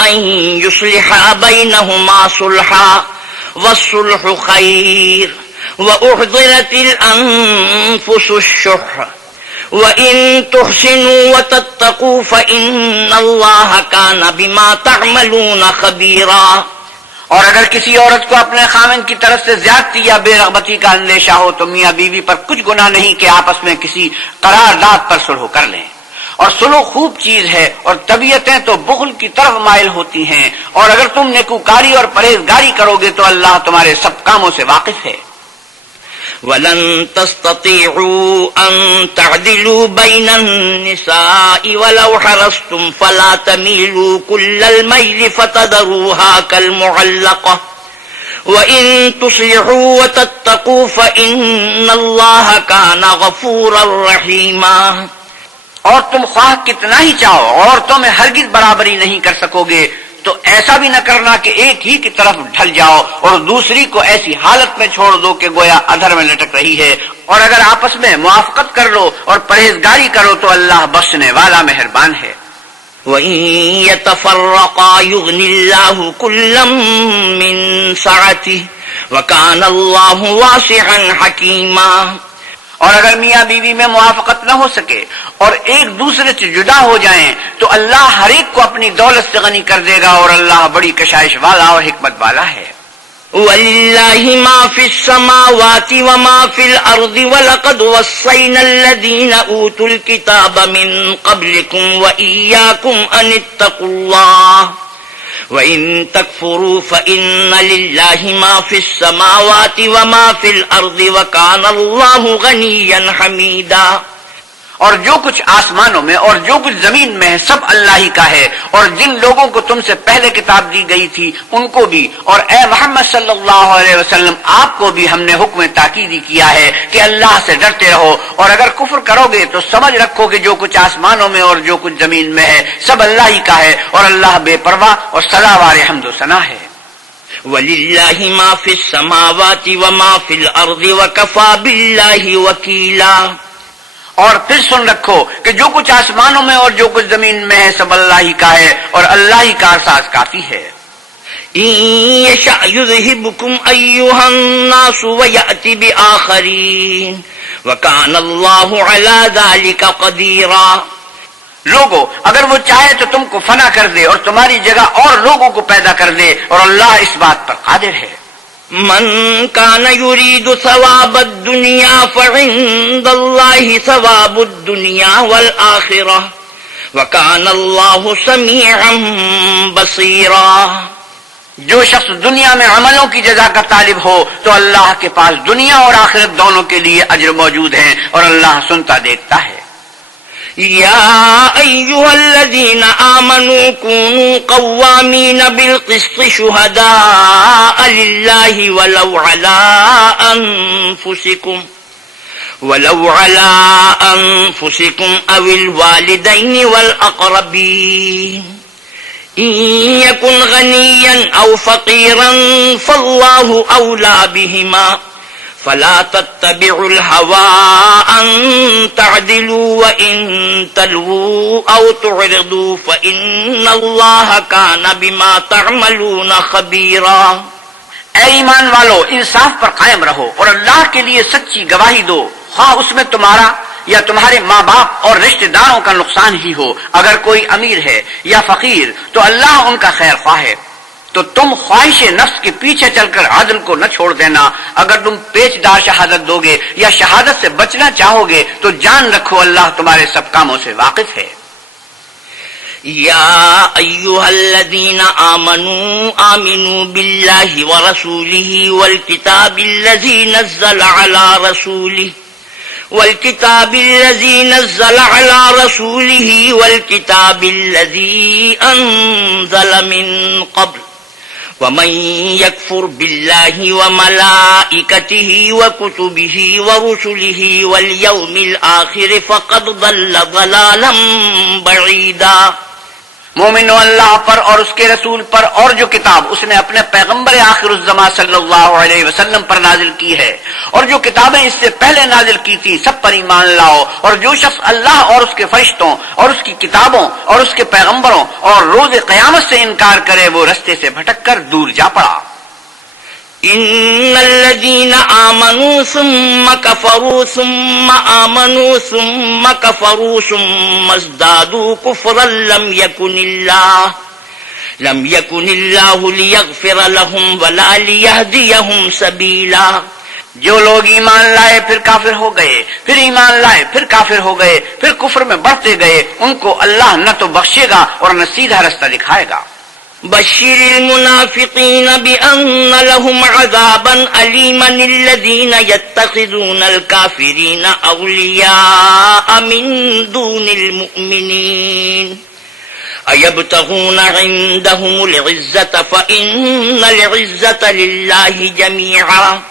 أَنْ يُصْلِحَا بَيْنَهُمَا صُلْحًا وَالصُّلْحُ خَيْرٌ وَأُحْضِرَتِ الْأَنفُسُ الشُّحَّ وَإِن تُحْسِنُوا وَتَتَّقُوا فَإِنَّ اللَّهَ كَانَ بِمَا تَعْمَلُونَ خَبِيرًا۔ اور اگر کسی عورت کو اپنے خاوند کی طرف سے زیادتی یا بے رغبتی کا اندیشہ ہو تو میاں بیوی پر کچھ گناہ نہیں کہ آپس میں کسی قرارداد پر صلح کر لیں، اور صلح خوب چیز ہے، اور طبیعتیں تو بخل کی طرف مائل ہوتی ہیں، اور اگر تم نیکوکاری اور پرہیزگاری کرو گے تو اللہ تمہارے سب کاموں سے واقف ہے۔ وَلَن تَسْتَطِيعُوا أَن تَعْدِلُوا بَيْنَ النِّسَاءِ وَلَوْ حَرَصْتُمْ فَلَا تَمِيلُوا كُلَّ الْمَيْلِ فَتَذَرُوهَا كَالْمُعَلَّقَةِ وَإِن تُصْلِحُوا وَتَتَّقُوا فَإِنَّ اللَّهَ كَانَ غَفُورًا رَّحِيمًا۔ اور تم خواہ کتنا ہی چاہو عورتوں میں ہرگز برابری نہیں کر سکو گے، تو ایسا بھی نہ کرنا کہ ایک ہی کی طرف ڈھل جاؤ اور دوسری کو ایسی حالت میں چھوڑ دو کہ گویا ادھر میں لٹک رہی ہے، اور اگر آپس میں موافقت کر لو اور پرہیزگاری کرو تو اللہ بخشنے والا مہربان ہے۔ وَإِن يَتَفَرَّقَا يُغْنِ اللَّهُ كُلًّا مِّن سَعَتِهِ وَكَانَ اللَّهُ وَاسِعًا حَكِيمًا۔ اور اگر میاں بیوی میں موافقت نہ ہو سکے اور ایک دوسرے سے جدا ہو جائیں تو اللہ ہر ایک کو اپنی دولت سے غنی کر دے گا، اور اللہ بڑی کشائش والا اور حکمت والا ہے۔ وَلِلَّهِ مَا فِي السَّمَاوَاتِ وَمَا فِي الْأَرْضِ وَلَقَدْ وَصَّيْنَا الَّذِينَ أُوتُوا الْكِتَابَ مِنْ قَبْلِكُمْ وَإِيَّاكُمْ أَنِ اتَّقُوا اللَّهَ وَإِن تَكْفُرُوا فَإِنَّ لِلَّهِ مَا فِي السَّمَاوَاتِ وَمَا فِي الْأَرْضِ وَكَانَ اللَّهُ غَنِيًّا حَمِيدًا۔ اور جو کچھ آسمانوں میں اور جو کچھ زمین میں ہے سب اللہ ہی کا ہے، اور جن لوگوں کو تم سے پہلے کتاب دی گئی تھی ان کو بھی، اور اے محمد صلی اللہ علیہ وسلم آپ کو بھی ہم نے حکم تاکیدی کیا ہے کہ اللہ سے ڈرتے رہو، اور اگر کفر کرو گے تو سمجھ رکھو کہ جو کچھ آسمانوں میں اور جو کچھ زمین میں ہے سب اللہ ہی کا ہے، اور اللہ بے پرواہ اور سزاوار حمد و ثنا ہے۔ وَلِلَّهِ مَا فِي السَّمَاوَاتِ وَمَا فِي الْأَرْضِ وَكَفَى بِاللَّهِ وَكِيلًا۔ اور پھر سن رکھو کہ جو کچھ آسمانوں میں اور جو کچھ زمین میں ہے سب اللہ ہی کا ہے، اور اللہ ہی کارساز کافی ہے۔ إِن يَشَأْ يُذْهِبْكُمْ أَيُّهَا النَّاسُ وَيَأْتِ بِآخَرِينَ وَكَانَ اللَّهُ عَلَى ذَلِكَ قَدِيرًا۔ لوگو اگر وہ چاہے تو تم کو فنا کر دے اور تمہاری جگہ اور لوگوں کو پیدا کر دے، اور اللہ اس بات پر قادر ہے۔ من كان يريد ثواب الدنيا فعند الله ثواب الدنيا والآخرة وكان الله سميعا بصيرا۔ جو شخص دنیا میں عملوں کی جزا کا طالب ہو تو اللہ کے پاس دنیا اور آخرت دونوں کے لیے اجر موجود ہیں، اور اللہ سنتا دیکھتا ہے۔ يا أيها الذين آمنوا كونوا قوامين بالقسط شهداء لله ولو على أنفسكم أو الوالدين والأقربين إن يكن غنيا أو فقيرا فالله أولى بهما فلا تتبعوا الهوى أن تعدلوا وإن تلووا أو تعرضوا فإن الله كان بما تعملون خبيرا. اے ایمان والو، انصاف پر قائم رہو اور اللہ کے لیے سچی گواہی دو، خواہ اس میں تمہارا یا تمہارے ماں باپ اور رشتہ داروں کا نقصان ہی ہو. اگر کوئی امیر ہے یا فقیر تو اللہ ان کا خیر خواہ ہے. تو تم خواہش نفس کے پیچھے چل کر عدل کو نہ چھوڑ دینا. اگر تم پیچدار شہادت دو گے یا شہادت سے بچنا چاہو گے تو جان رکھو اللہ تمہارے سب کاموں سے واقف ہے. يا أيها الذين آمنوا آمنوا بالله ورسوله والكتاب الذي نزل على رسوله والكتاب الذي أنزل من قبل ومن يكفر بالله وملائكته وكتبه ورسله واليوم الآخر فقد ضل ضلالا بعيدا. مومنو، اللہ پر اور اس کے رسول پر اور جو کتاب اس نے اپنے پیغمبر آخر الزمان صلی اللہ علیہ وسلم پر نازل کی ہے اور جو کتابیں اس سے پہلے نازل کی تھی سب پر ایمان لاؤ. اور جو شخص اللہ اور اس کے فرشتوں اور اس کی کتابوں اور اس کے پیغمبروں اور روز قیامت سے انکار کرے وہ رستے سے بھٹک کر دور جا پڑا. إن الذين آمنوا ثم كفروا ثم آمنوا ثم كفروا ثم ازدادوا كفرا لم يكن الله ليغفر لهم ولا ليهديهم سبيلا. جو لوگ ایمان لائے پھر کافر ہو گئے، پھر ایمان لائے پھر کافر ہو گئے، پھر کفر میں بڑھتے گئے، ان کو اللہ نہ تو بخشے گا اور نہ سیدھا رستہ دکھائے گا. بشر المنافقين بأن لهم عذابا أليما الذين يتخذون الكافرين أولياء من دون المؤمنين أيبتغون عندهم العزة فإن العزة لله جميعا.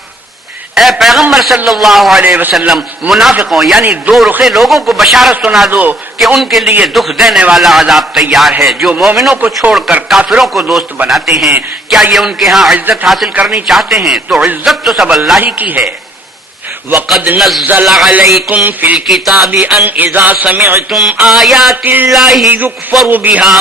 اے پیغمبر صلی اللہ علیہ وسلم، منافقوں یعنی دو رخے لوگوں کو بشارت سنا دو کہ ان کے لیے دکھ دینے والا عذاب تیار ہے جو مومنوں کو چھوڑ کر کافروں کو دوست بناتے ہیں. کیا یہ ان کے ہاں عزت حاصل کرنی چاہتے ہیں؟ تو عزت تو سب اللہ ہی کی ہے. وقد نزل عليكم في الكتاب أن إذا سمعتم آيات الله يكفر بها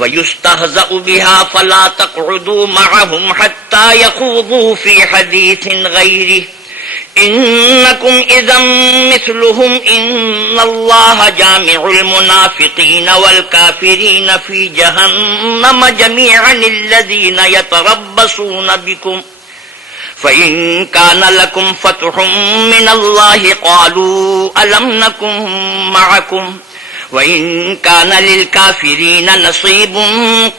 ويستهزأ بها فلا تقعدوا معهم حتى يخوضوا في حديث غيره إنكم إذا مثلهم إن الله جامع المنافقين والكافرين في جهنم جميعا الذين يتربصون بكم فإن كان لكم فتح من الله قالوا ألم نكن معكم وَإِن كَانَ لِلْكَافِرِينَ نَصِيبٌ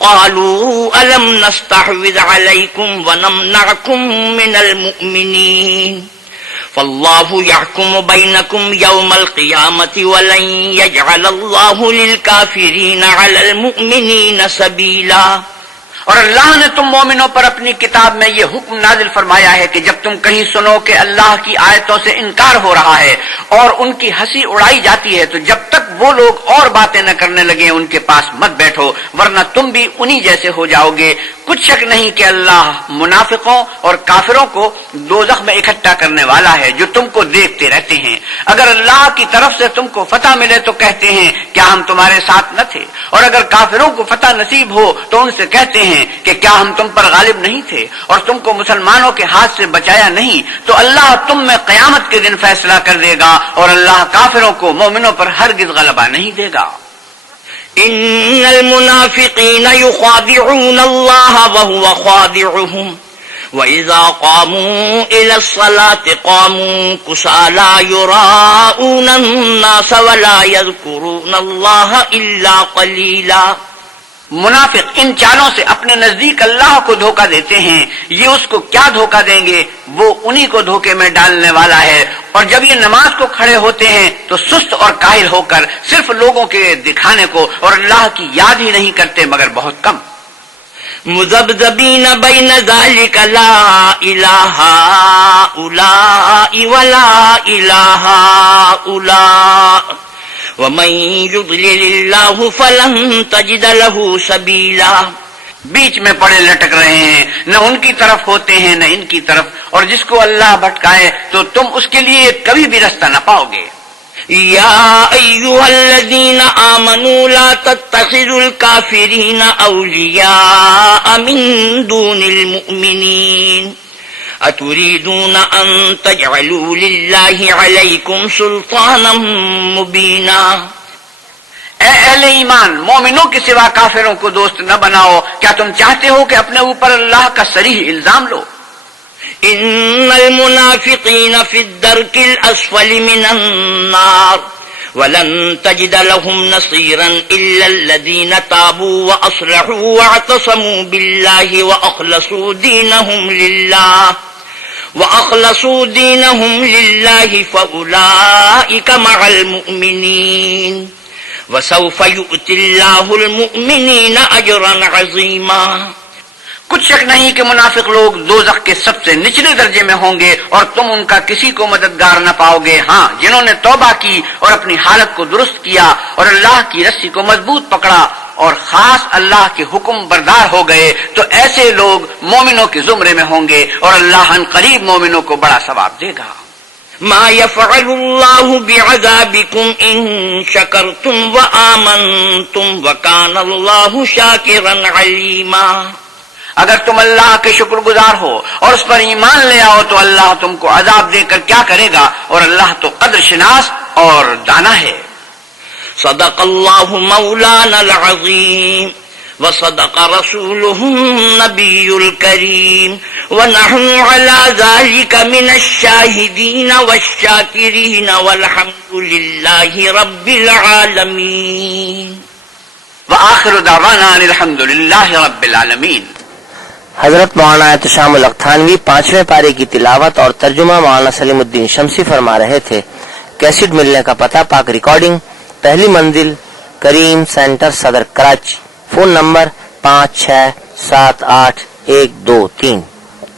قَالُوا أَلَمْ نَسْتَحْوِذْ عَلَيْكُمْ وَنَمْنَعْكُمْ مِنَ الْمُؤْمِنِينَ فَاللَّهُ يَحْكُمُ بَيْنَكُمْ يَوْمَ الْقِيَامَةِ وَلَن يَجْعَلَ اللَّهُ لِلْكَافِرِينَ عَلَى الْمُؤْمِنِينَ سَبِيلًا. اور اللہ نے تم مومنوں پر اپنی کتاب میں یہ حکم نازل فرمایا ہے کہ جب تم کہیں سنو کہ اللہ کی آیتوں سے انکار ہو رہا ہے اور ان کی ہنسی اڑائی جاتی ہے تو جب تک وہ لوگ اور باتیں نہ کرنے لگیں ان کے پاس مت بیٹھو ورنہ تم بھی انہی جیسے ہو جاؤ گے. کچھ شک نہیں کہ اللہ منافقوں اور کافروں کو دوزخ میں اکٹھا کرنے والا ہے جو تم کو دیکھتے رہتے ہیں. اگر اللہ کی طرف سے تم کو فتح ملے تو کہتے ہیں کیا ہم تمہارے ساتھ نہ تھے، اور اگر کافروں کو فتح نصیب ہو تو ان سے کہتے ہیں کہ کیا ہم تم پر غالب نہیں تھے اور تم کو مسلمانوں کے ہاتھ سے بچایا نہیں. تو اللہ تم میں قیامت کے دن فیصلہ کر دے گا اور اللہ کافروں کو مومنوں پر ہرگز غلبہ نہیں دے گا. ان المنافقین یخادعون اللہ وهو خادعهم وَإِذَا قَامُوا إِلَى الصَّلَاةِ قَامُوا كُسَالَىٰ يُرَاءُونَ النَّاسَ وَلَا يَذْكُرُونَ اللَّهَ إِلَّا قَلِيلًا. منافق ان چالوں سے اپنے نزدیک اللہ کو دھوکہ دیتے ہیں، یہ اس کو کیا دھوکہ دیں گے، وہ انہی کو دھوکے میں ڈالنے والا ہے. اور جب یہ نماز کو کھڑے ہوتے ہیں تو سست اور کاہل ہو کر صرف لوگوں کے دکھانے کو اور اللہ کی یاد ہی نہیں کرتے مگر بہت کم. مذبذبین بین ذالک لا الہ ہؤلاء ولا الہ ہؤلاء ومن يضلل الله فلن تجد له سبيلا. بیچ میں پڑے لٹک رہے ہیں، نہ ان کی طرف ہوتے ہیں نہ ان کی طرف، اور جس کو اللہ بھٹکائے تو تم اس کے لیے کبھی بھی رستہ نہ پاؤ گے۔ یا ایھا الذین آمنوا لا تتخذوا الکافرین اولیاء من دون المؤمنین اتريدون ان تجعلوا للہ علیکم سلطانا مبینا۔ اے اہل ایمان، مومنوں کے سوا کافروں کو دوست نہ بناؤ، کیا تم چاہتے ہو کہ اپنے اوپر اللہ کا صریح الزام لو؟ ان المنافقین فی الدرک الاسفل من النار ولن تجد لهم نصيرا الا الذين تابوا واصلحوا واعتصموا بالله واخلصوا دينهم لله فاولئك مع المؤمنين وسوف يؤتي الله المؤمنين اجرا عظيما۔ کچھ شک نہیں کہ منافق لوگ دوزخ کے سب سے نچلے درجے میں ہوں گے اور تم ان کا کسی کو مددگار نہ پاؤ گے، ہاں جنہوں نے توبہ کی اور اپنی حالت کو درست کیا اور اللہ کی رسی کو مضبوط پکڑا اور خاص اللہ کے حکم بردار ہو گئے تو ایسے لوگ مومنوں کے زمرے میں ہوں گے اور اللہ ان قریب مومنوں کو بڑا ثواب دے گا۔ ما يفعل الله بعذابكم ان شكرتم وآمنتم وكان الله شاكرا عليما۔ اگر تم اللہ کے شکر گزار ہو اور اس پر ایمان لے آؤ تو اللہ تم کو عذاب دے کر کیا کرے گا، اور اللہ تو قدر شناس اور دانا ہے۔ صدق اللہ مولانا العظیم وصدق رسوله النبی الکریم ونحن على ذلك من الشاہدین والشاکرین والحمد للہ رب العالمین۔ وآخر دعوانا الحمد للہ رب العالمین۔ حضرت مولانا احتشام القتھانوی 5ویں پارے کی تلاوت اور ترجمہ مولانا سلیم الدین شمسی فرما رہے تھے۔ کیسٹ ملنے کا پتہ پاک ریکارڈنگ، پہلی منزل، کریم سینٹر، صدر کراچی۔ Phone number 56781223۔